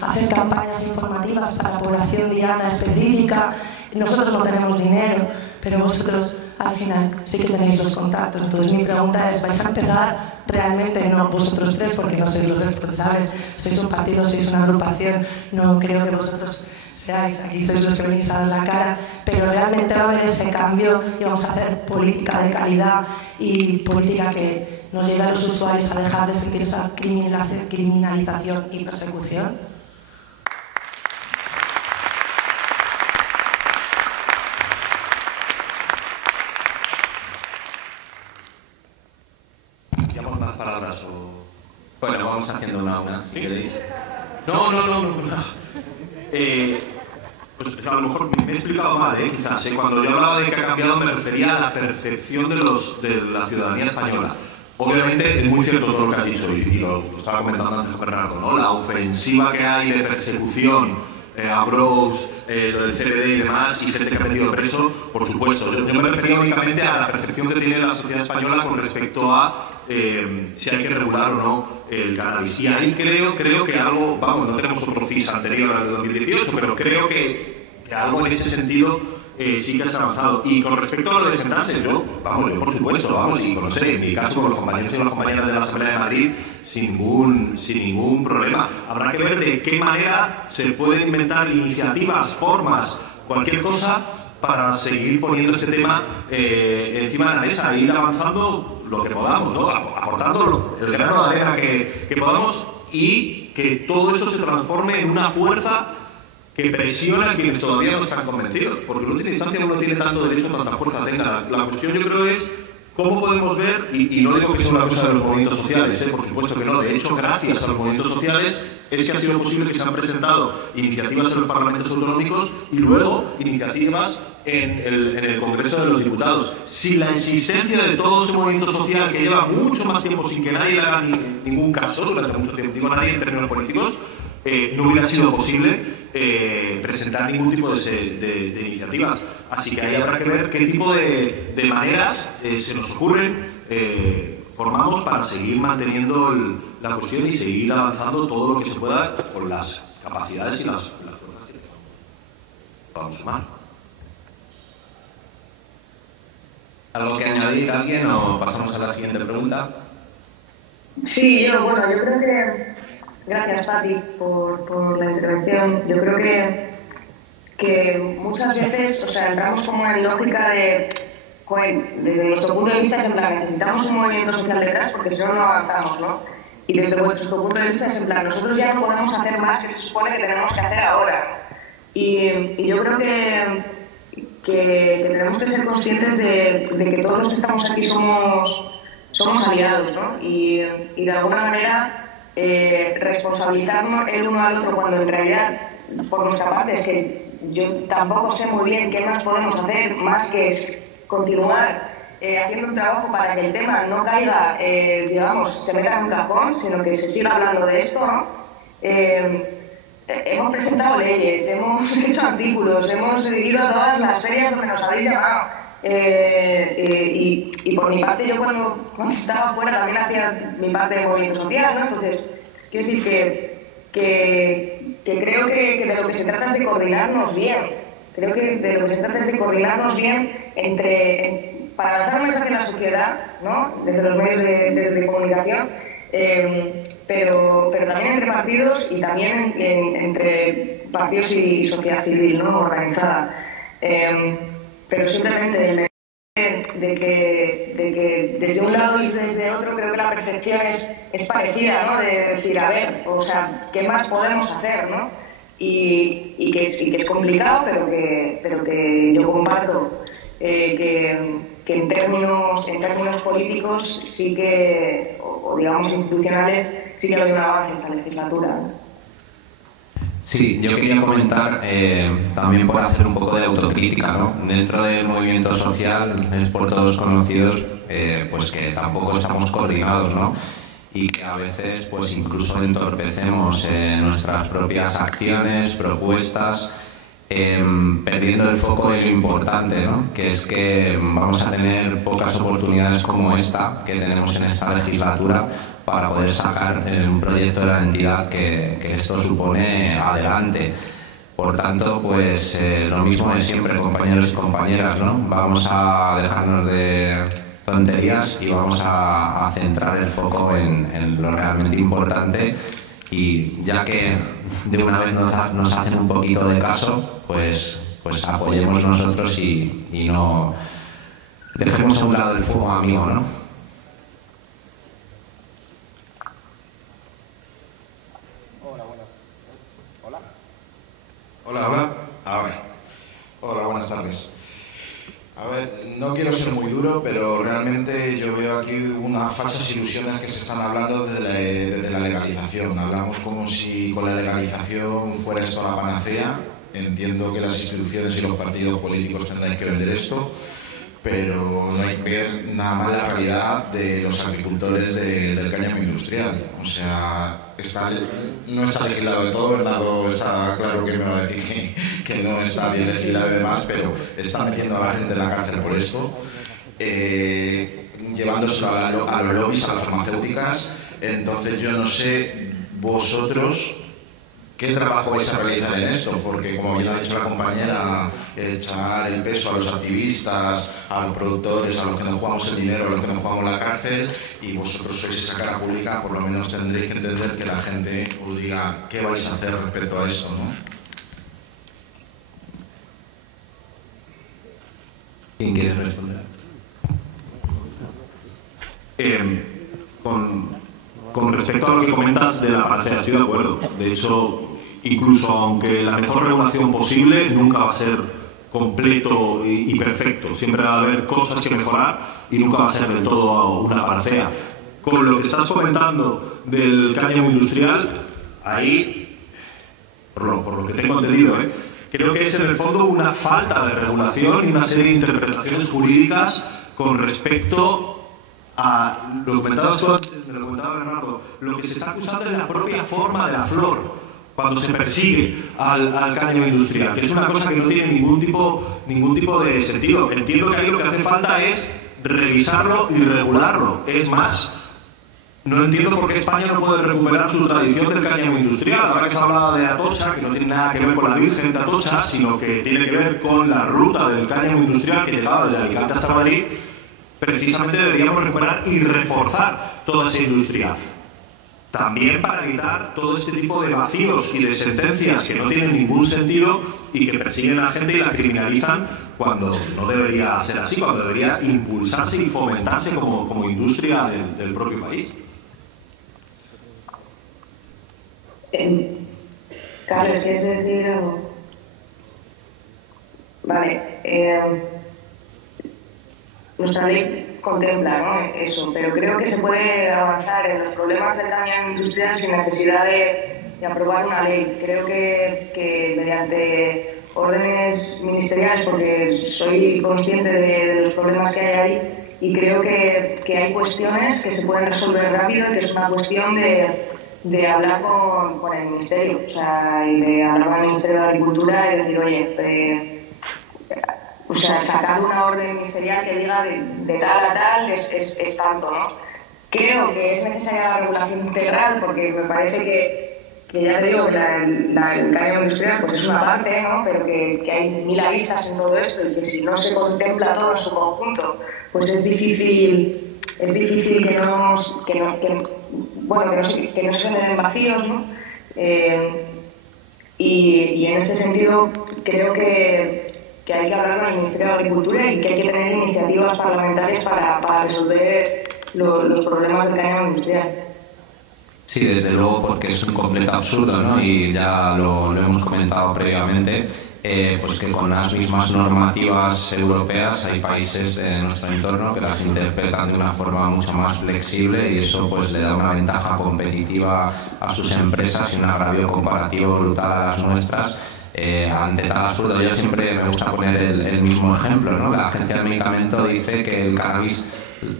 hacer campañas informativas para la población diana específica. Nosotros no tenemos dinero, pero vosotros al final sí que tenéis los contactos. Entonces mi pregunta es, ¿vais a empezar realmente, no vosotros tres porque no sois los responsables, sois un partido, sois una agrupación, no creo que vosotros seáis aquí, sois los que venís a dar la cara, pero realmente va a haber ese cambio y vamos a hacer política de calidad y política que nos lleve a los usuarios a dejar de sentir esa criminalización y persecución? Bueno, vamos haciendo una, si queréis. No. Pues a lo mejor me he explicado mal, quizás. Cuando yo hablaba de que ha cambiado me refería a la percepción de la ciudadanía española. Obviamente es muy cierto todo lo que has dicho y lo estaba comentando antes Bernardo, ¿no? La ofensiva que hay de persecución a Bros, lo del CBD y demás, y gente que ha metido preso, por supuesto. Yo me refería únicamente a la percepción que tiene la sociedad española con respecto a si hay que regular o no el cannabis. Y ahí creo que algo, vamos, no tenemos otro CIS anterior al de 2018, pero creo que algo en ese sentido sí que has avanzado. Y con respecto a lo de sentarse, yo por supuesto, y no sé, en mi caso con los compañeros y las compañeras de la Asamblea de Madrid, sin ningún problema. Habrá que ver de qué manera se pueden inventar iniciativas, formas, cualquier cosa para seguir poniendo este tema encima de la mesa e ir avanzando lo que podamos, ¿no? Aportando el grano de arena que podamos y que todo eso se transforme en una fuerza que presiona a quienes todavía no están convencidos, porque en última instancia uno tiene tanto derecho, tanta fuerza tenga. La cuestión yo creo es cómo podemos ver, y no digo que sea una cosa de los movimientos sociales, por supuesto que no, de hecho gracias a los movimientos sociales es que ha sido posible que se han presentado iniciativas en los parlamentos autonómicos y luego iniciativas en el Congreso de los Diputados. Si la existencia de todo ese movimiento social que lleva mucho más tiempo sin que nadie le haga ningún caso durante mucho tiempo, digo nadie en términos políticos, no hubiera sido posible presentar ningún tipo de iniciativas. Así que ahí habrá que ver qué tipo de maneras se nos ocurren, formamos para seguir manteniendo la cuestión y seguir avanzando todo lo que se pueda con las capacidades y las fuerzas que vamos a sumar. ¿Algo que añadir a alguien o pasamos a la siguiente pregunta? Sí, yo creo que... Gracias, Pati, por la intervención. Yo creo que que muchas veces, o sea, entramos como en lógica de, desde nuestro punto de vista es en plan, necesitamos un movimiento social detrás porque si no, no avanzamos, ¿no? Y desde nuestro punto de vista es en plan, nosotros ya no podemos hacer más que se supone que tenemos que hacer ahora. Y yo creo que tenemos que ser conscientes de que todos los que estamos aquí somos aliados, ¿no? Y de alguna manera responsabilizarnos el uno al otro cuando en realidad, por nuestra parte, es que yo tampoco sé muy bien qué más podemos hacer más que continuar haciendo un trabajo para que el tema no caiga, digamos, se meta en un cajón, sino que se siga hablando de esto, ¿no? Hemos presentado leyes, hemos hecho artículos, hemos ido a todas las ferias donde nos habéis llamado. Y por mi parte, yo cuando estaba fuera también hacía mi parte de movimiento social, ¿no? Entonces, quiero decir que creo que de lo que se trata es de coordinarnos bien. Creo que de lo que se trata es de coordinarnos bien para lanzar un mensaje a la sociedad, ¿no? Desde los medios de comunicación, pero también entre partidos y también entre partidos y sociedad civil, ¿no? Organizada. Pero simplemente de que desde un lado y desde otro creo que la percepción es parecida, ¿no? De decir, a ver, o sea, ¿qué más podemos hacer, no? Y que es complicado, pero que yo comparto que en términos políticos sí que, o digamos institucionales, sí que ha habido un avance esta legislatura, ¿no? Sí, yo quería comentar también por hacer un poco de autocrítica, ¿no? Dentro del movimiento social es por todos conocidos pues que tampoco estamos coordinados, ¿no? Y que a veces pues incluso entorpecemos nuestras propias acciones, propuestas, perdiendo el foco de lo importante, ¿no? Que es que vamos a tener pocas oportunidades como esta que tenemos en esta legislatura para poder sacar un proyecto de la entidad que esto supone adelante. Por tanto, pues lo mismo de siempre, compañeros y compañeras, ¿no? Vamos a dejarnos de tonterías y vamos a centrar el foco en lo realmente importante, y ya que de una vez nos hacen un poquito de caso, pues apoyemos nosotros y no dejemos a un lado el fuego amigo, ¿no? Hola. Ahora. Hola, buenas tardes. A ver, no quiero ser muy duro, pero realmente yo veo aquí unas falsas ilusiones que se están hablando desde la legalización. Hablamos como si con la legalización fuera esto la panacea. Entiendo que las instituciones y los partidos políticos tendrán que vender esto, pero no hay que ver nada más la realidad de los agricultores del cáñamo industrial. O sea, no está legislado de todo, Bernardo está claro que me va a decir que no está bien legislado y demás, pero está metiendo a la gente en la cárcel por esto, llevándoselo a los lobbies, a las farmacéuticas. Entonces yo no sé vosotros ¿qué trabajo vais a realizar en esto? Porque, como bien ha dicho la compañera, echar el peso a los activistas, a los productores, a los que nos jugamos el dinero, a los que nos jugamos la cárcel, y vosotros sois esa cara pública, por lo menos tendréis que entender que la gente os diga qué vais a hacer respecto a esto, ¿no? ¿Quién quiere responder? Con respecto a lo que comentas de la panacea, estoy de acuerdo. De hecho, incluso aunque la mejor regulación posible nunca va a ser completo y perfecto, siempre va a haber cosas que mejorar y nunca va a ser del todo una panacea. Con lo que estás comentando del cáñamo industrial, ahí, por lo que tengo entendido, creo que es en el fondo una falta de regulación y una serie de interpretaciones jurídicas con respecto a lo que comentabas tú antes, me lo comentaba Bernardo, lo que se está acusando es la propia forma de la flor cuando se persigue al cáñamo industrial, que es una cosa que no tiene ningún tipo de sentido. Entiendo que ahí lo que hace falta es revisarlo y regularlo. Es más, no entiendo por qué España no puede recuperar su tradición del cáñamo industrial. Ahora que se ha hablado de Atocha, que no tiene nada que ver con la Virgen de Atocha, sino que tiene que ver con la ruta del cáñamo industrial que llegaba desde Alicante hasta Madrid. Precisamente deberíamos recuperar y reforzar toda esa industria. También para evitar todo este tipo de vacíos y de sentencias que no tienen ningún sentido y que persiguen a la gente y la criminalizan cuando no debería ser así, cuando debería impulsarse y fomentarse como industria del propio país. Carlos, ¿quieres decir algo? Vale. Nuestra ley contempla, ¿no?, eso, pero creo que se puede avanzar en los problemas del daño industrial sin necesidad de aprobar una ley. Creo que mediante órdenes ministeriales, porque soy consciente de los problemas que hay ahí, y creo que hay cuestiones que se pueden resolver rápido y que es una cuestión de hablar con el Ministerio, o sea, y de hablar con el Ministerio de Agricultura y decir, oye, o sea, sacar una orden ministerial que diga de tal a tal es tanto, ¿no? Creo que es necesaria la regulación integral porque me parece que ya te digo que el caño industrial pues es una parte, ¿no?, pero que hay mil aristas en todo esto y que si no se contempla todo en su conjunto, pues es difícil que no se generen vacíos, ¿no? Y en este sentido creo que hay que hablar con el Ministerio de Agricultura y que hay que tener iniciativas parlamentarias para resolver los problemas del cañón industrial. Sí, desde luego, porque es un completo absurdo, ¿no? Y ya lo hemos comentado previamente, pues que con las mismas normativas europeas hay países de nuestro entorno que las interpretan de una forma mucho más flexible y eso pues le da una ventaja competitiva a sus empresas y un agravio comparativo brutal a las nuestras. Ante tal absurdo, yo siempre me gusta poner el mismo ejemplo, ¿no? La Agencia del Medicamento dice que el cannabis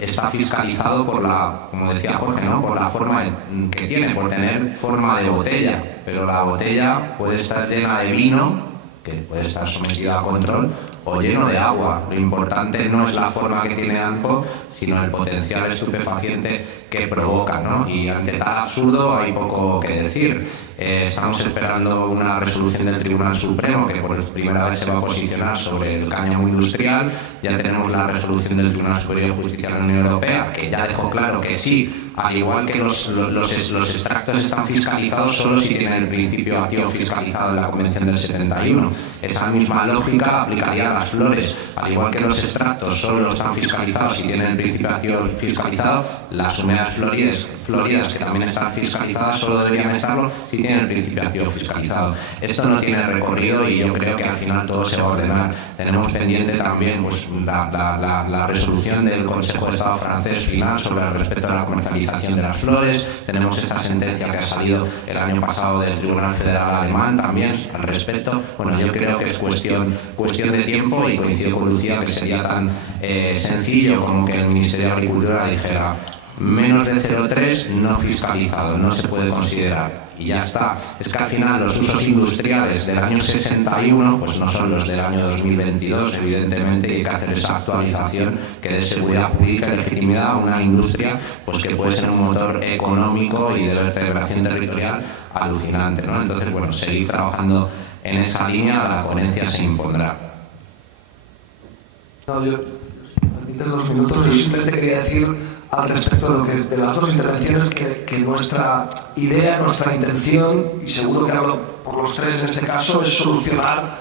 está fiscalizado por como decía Jorge, ¿no?, por la forma que tiene, por tener forma de botella, pero la botella puede estar llena de vino, que puede estar sometida a control, o lleno de agua. Lo importante no es la forma que tiene ANPO, sino el potencial estupefaciente que provoca, ¿no? Y ante tal absurdo hay poco que decir. Estamos esperando una resolución del Tribunal Supremo que por primera vez se va a posicionar sobre el cáñamo industrial. Ya tenemos la resolución del Tribunal Superior de Justicia de la Unión Europea que ya dejó claro que sí, al igual que los extractos están fiscalizados solo si tienen el principio activo fiscalizado en la Convención del 71. Esa misma lógica aplicaría a las flores. Al igual que los extractos solo están fiscalizados si tienen el principio activo fiscalizado, las humedades floridas que también están fiscalizadas solo deberían estarlo si tienen el principio activo fiscalizado. Esto no tiene recorrido y yo creo que al final todo se va a ordenar. Tenemos pendiente también pues, la resolución del Consejo de Estado francés final sobre el respeto a la comercialización de las flores. Tenemos esta sentencia que ha salido el año pasado del Tribunal Federal Alemán también al respecto. Bueno, yo creo que es cuestión de tiempo y coincido con Lucía que sería tan sencillo como que el Ministerio de Agricultura dijera menos de 0,3 no fiscalizado, no se puede considerar. Y ya está. Es que al final los usos industriales del año 61 pues no son los del año 2022, evidentemente, y hay que hacer esa actualización que dé seguridad jurídica y legitimidad a una industria pues que puede ser un motor económico y de vertebración territorial alucinante, ¿no? Entonces, bueno, seguir trabajando en esa línea, la coherencia se impondrá. No, yo, si me permites 2 minutos, yo simplemente quería decir al respecto de las dos intervenciones que nuestra idea, nuestra intención, y seguro que hablo por los tres en este caso, es solucionar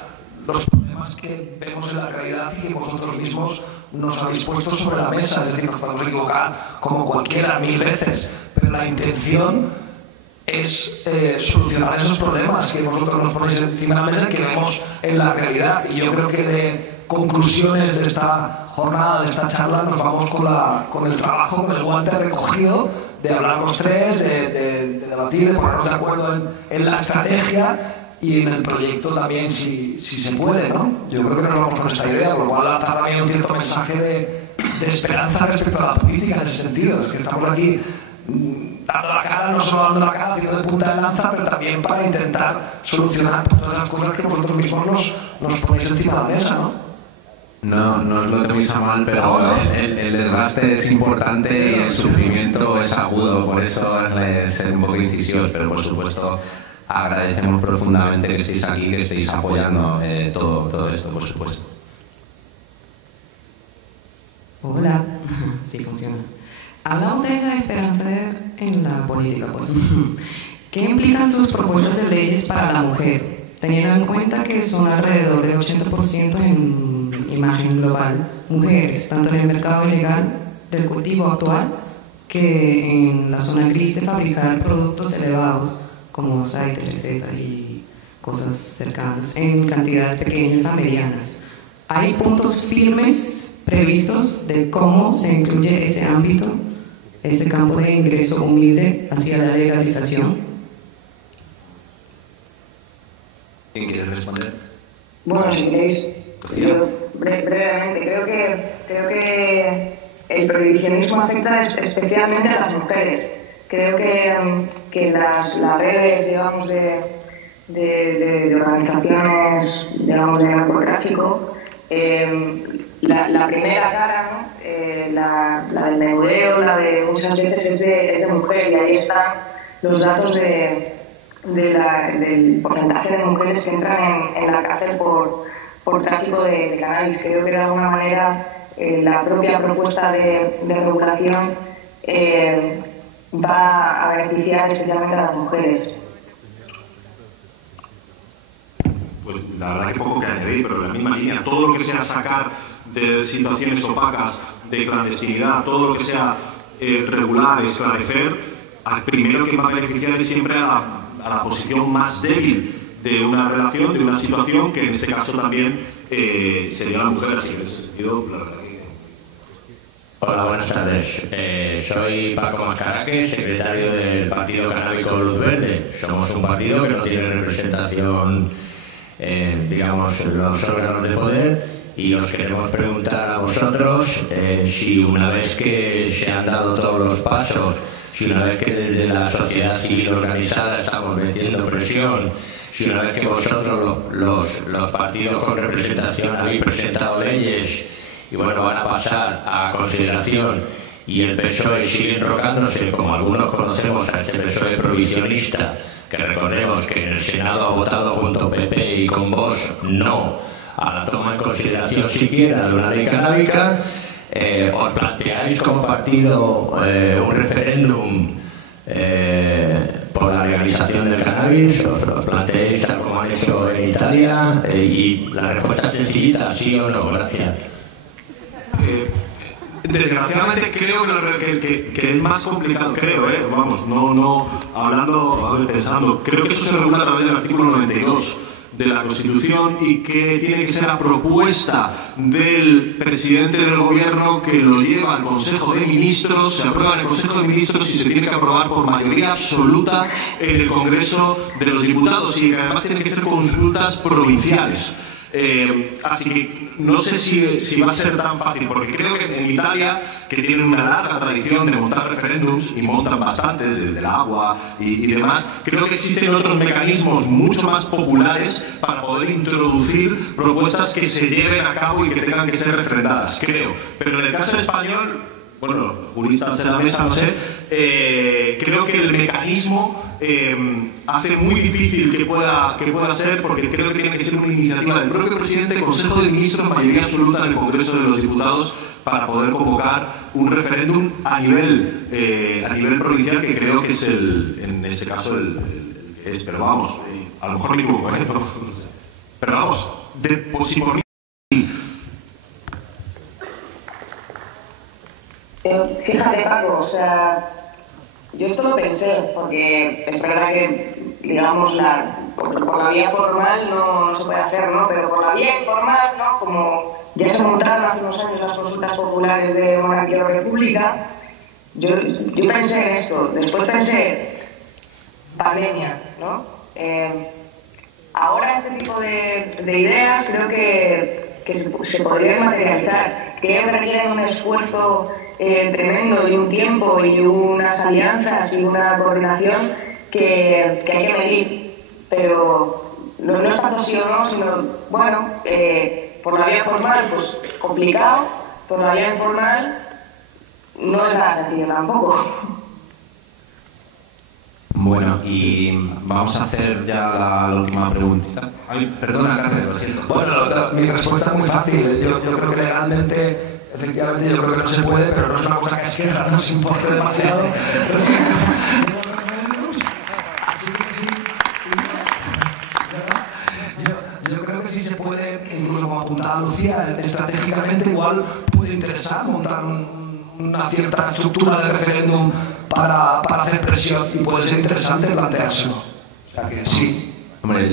los problemas que vemos en la realidad y que vosotros mismos nos habéis puesto sobre la mesa. Es decir, nos podemos equivocar como cualquiera 1000 veces, pero la intención es solucionar esos problemas que vosotros nos ponéis encima de la mesa y que vemos en la realidad. Y yo creo que de conclusiones de esta jornada, de esta charla, nos vamos con el trabajo, con el guante recogido, de hablar los tres, de debatir, de ponernos de acuerdo en la estrategia y en el proyecto también, si se puede, ¿no? Yo creo que nos vamos con esta idea, lo cual lanza también un cierto mensaje de esperanza respecto a la política en ese sentido. Es que estamos aquí dando la cara, no solo dando la cara, haciendo de punta de lanza, pero también para intentar solucionar todas esas cosas que vosotros mismos nos ponéis encima de la mesa, ¿no? No os lo toméis a mal, pero el desgaste es importante y el sufrimiento es agudo, por eso es ser un poco incisivos, pero por supuesto agradecemos profundamente que estéis aquí, que estéis apoyando todo esto, por supuesto. Hola, sí funciona. Hablamos de esa esperanza en la política, pues. ¿Qué implican sus propuestas de leyes para la mujer, teniendo en cuenta que son alrededor del 80% en imagen global mujeres, tanto en el mercado ilegal del cultivo actual que en la zona gris de fabricar productos elevados como aceite, recetas y cosas cercanas en cantidades pequeñas a medianas? ¿Hay puntos firmes previstos de cómo se incluye ese ámbito, ese campo de ingreso humilde hacia la legalización? ¿Quién quiere responder? Bueno, si queréis, yo brevemente, creo que el prohibicionismo afecta especialmente a las mujeres. Creo que las redes, digamos, de organizaciones, digamos, de narcotráfico, la primera cara, ¿no? La del menudeo, la de muchas veces es de mujer, y ahí están los datos del porcentaje de mujeres que entran en la cárcel por tráfico de cannabis. Creo que de alguna manera la propia propuesta de regulación va a beneficiar especialmente a las mujeres. Pues la verdad que poco que añadir, pero en la misma línea, todo lo que sea sacar de situaciones opacas, de clandestinidad, todo lo que sea regular, esclarecer, al primero que va a beneficiar es siempre a la posición más débil de una relación, de una situación, que en este caso también sería la mujer. Así que en ese sentido, la verdad que... Hola, buenas tardes. Soy Paco Mascaraque, secretario del Partido Canábico Luz Verde. Somos un partido que no tiene representación, digamos, en los órganos de poder, y os queremos preguntar a vosotros si una vez que se han dado todos los pasos, si una vez que desde la sociedad civil organizada estamos metiendo presión, si una vez que vosotros, los partidos con representación, habéis presentado leyes y bueno, van a pasar a consideración, y el PSOE sigue enrocándose, como algunos conocemos a este PSOE provisionista, que recordemos que en el Senado ha votado junto a PP y con Vox no a la toma en consideración siquiera de una ley canábica, ¿os planteáis como partido un referéndum por la legalización del cannabis? ¿Os planteáis tal como han hecho en Italia? Y la respuesta es sencillita, sí o no. Gracias. Desgraciadamente creo que es más complicado, vamos, no hablando, a ver, pensando, creo que eso se regula a través del artículo 92 de la Constitución, y que tiene que ser la propuesta del presidente del gobierno, que lo lleva al Consejo de Ministros, se aprueba en el Consejo de Ministros y se tiene que aprobar por mayoría absoluta en el Congreso de los Diputados, y además tiene que ser consultas provinciales. Así que no sé si va a ser tan fácil, porque creo que en Italia, que tiene una larga tradición de montar referéndums, y montan bastante desde el agua y demás, creo que existen otros mecanismos mucho más populares para poder introducir propuestas que se lleven a cabo y que tengan que ser refrendadas, creo. Pero en el caso español, bueno, los juristas en la mesa, no sé, creo que el mecanismo hace muy difícil que pueda ser, porque creo que tiene que ser una iniciativa del propio presidente, Consejo de Ministros, mayoría absoluta en el Congreso de los Diputados, para poder convocar un referéndum a nivel provincial, que creo que es en este caso es, pero vamos, a lo mejor me equivoco, pero vamos, si por mí. Fíjate, Paco, o sea, yo esto lo pensé, porque es verdad que, digamos, por la vía formal no se puede hacer, ¿no? Pero por la vía informal, ¿no? Como ya se montaron hace unos años las consultas populares de monarquía o república, yo pensé en esto. Después pensé, pandemia, ¿no? Ahora este tipo de ideas creo que se podrían materializar. Creo que requieren un esfuerzo tremendo, y un tiempo y unas alianzas y una coordinación que hay que medir, pero no es tanto sí o no, sino, bueno, por la vía formal, pues complicado, por la vía informal no es nada sencillo tampoco. Bueno, y vamos a hacer ya la última preguntita. Ay, perdona, Carmen, lo siento. Bueno, mi respuesta es muy fácil. Yo creo que legalmente, efectivamente, yo creo que no se puede, pero no es una cosa que a Esquerra nos importe demasiado Francia, estratégicamente igual puede interesar montar una cierta estructura de referéndum para hacer presión y puede ser interesante planteárselo. O sea que sí. Hombre,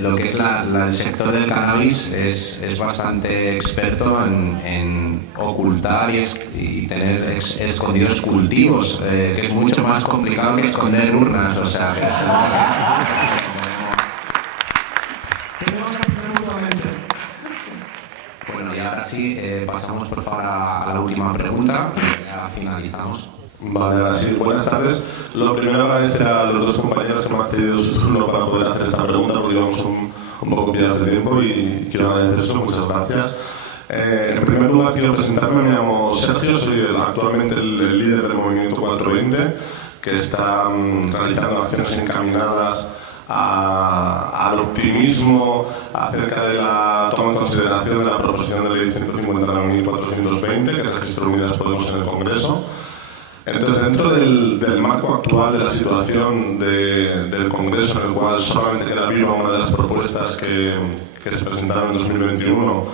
lo que es el sector del cannabis es bastante experto en ocultar y tener escondidos cultivos, que es mucho más complicado que esconder urnas. O sea, bueno, y ahora sí, pasamos por favor a la última pregunta y ya finalizamos. Vale, ahora sí, buenas tardes. Lo primero, agradecer a los dos compañeros que me han cedido su turno para poder hacer esta pregunta, porque llevamos un poco pillados de tiempo y quiero agradecer eso. Muchas gracias. En primer lugar, quiero presentarme. Me llamo Sergio, soy actualmente el líder del Movimiento 420, que está realizando acciones encaminadas al optimismo acerca de la toma en consideración de la proposición de ley 159.420 que registró Unidas Podemos en el Congreso. Entonces, dentro del marco actual de la situación del Congreso, en el cual solamente queda viva una de las propuestas que se presentaron en 2021,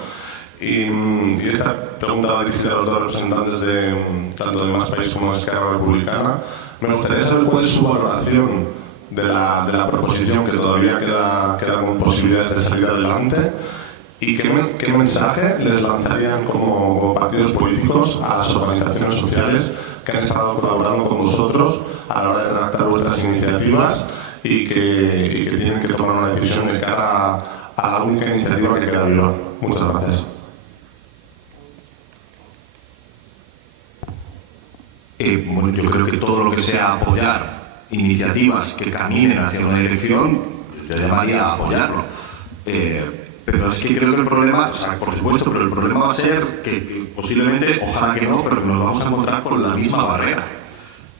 y esta pregunta va dirigida a los dos representantes tanto de Más País como de Esquerra Republicana, me gustaría saber cuál es su valoración de la proposición que todavía queda con posibilidades de salir adelante y qué mensaje les lanzarían como partidos políticos a las organizaciones sociales que han estado colaborando con vosotros a la hora de redactar vuestras iniciativas y que tienen que tomar una decisión de cara a la única iniciativa que queda viva. Muchas gracias. Bueno, yo creo que todo lo que sea apoyar iniciativas que caminen hacia una dirección, yo llamaría a apoyarlo. Pero es que creo que el problema, o sea, por supuesto, pero el problema va a ser que posiblemente, ojalá que no, pero que nos vamos a encontrar con la misma barrera.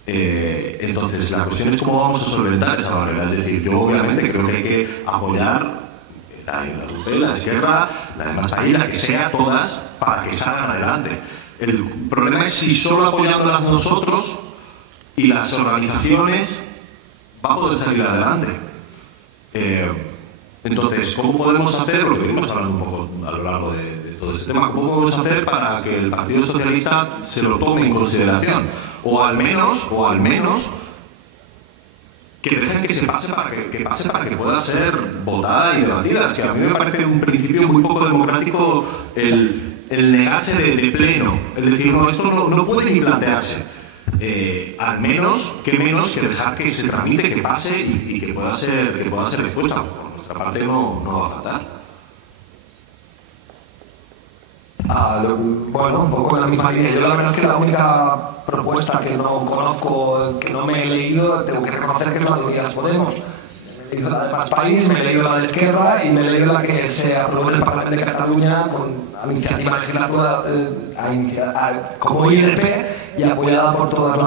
Entonces, la cuestión es cómo vamos a solventar esa barrera. Es decir, yo obviamente creo que hay que apoyar la UP, la Esquerra, la de Más País, la que sea, todas, para que salgan adelante. El problema es si solo apoyándolas nosotros y las organizaciones va a poder salir adelante. Entonces, ¿cómo podemos hacer, lo que venimos hablando un poco a lo largo de todo este tema, cómo podemos hacer para que el Partido Socialista se lo tome en consideración? O al menos, que dejen que se pase para que pueda ser votada y debatida. Es que a mí me parece un principio muy poco democrático el negarse de pleno. Es decir, no, esto no puede ni plantearse. Al menos que dejar que se tramite, que pase y que pueda ser respuesta. Por nuestra parte no va a faltar. Bueno, un poco en la misma línea. Yo la verdad es que la única propuesta que no conozco, que no me he leído, tengo que reconocer que es la de Unidas Podemos. Me he leído la de Más País, me he leído la de Esquerra y me he leído la que se aprobó en el Parlamento de Cataluña a iniciativa legislativa como ILP y apoyada por todas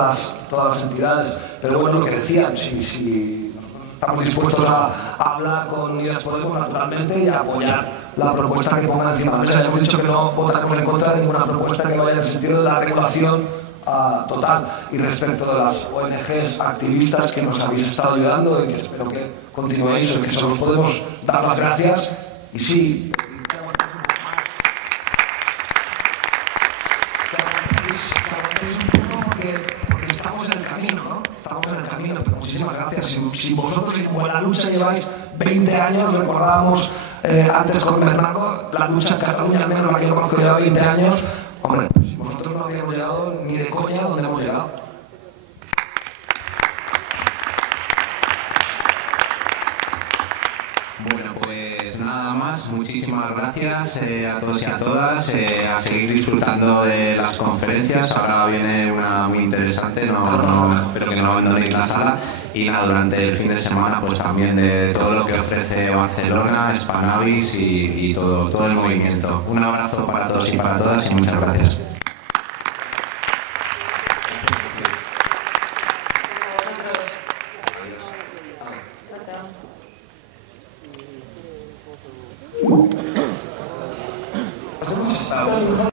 las entidades. Pero bueno, lo que decían, si estamos dispuestos a hablar con Unidas Podemos, naturalmente, y a apoyar la propuesta que pongan encima de la mesa. Ya hemos dicho que no votaremos en contra de ninguna propuesta que vaya en el sentido de la regulación total. Y respecto de las ONGs activistas que nos habéis estado ayudando y que espero que continuéis, que solo os podemos dar las gracias. Y sí, porque estamos en el camino, ¿no? Estamos en el camino, pero muchísimas gracias. Si vosotros en la lucha lleváis 20 años, recordábamos antes con Bernardo, la lucha en Cataluña, al menos la que yo conozco, lleva 20 años. Hombre, si vosotros no habíamos llegado ni de coña a donde hemos llegado. Bueno, pues nada más. Muchísimas gracias a todos y a todas. A seguir disfrutando de las conferencias. Ahora viene una muy interesante. Espero que no abandonéis la sala. Y nada, durante el fin de semana, pues también de todo lo que ofrece Barcelona, Spanavis y todo el movimiento. Un abrazo para todos y para todas y muchas gracias.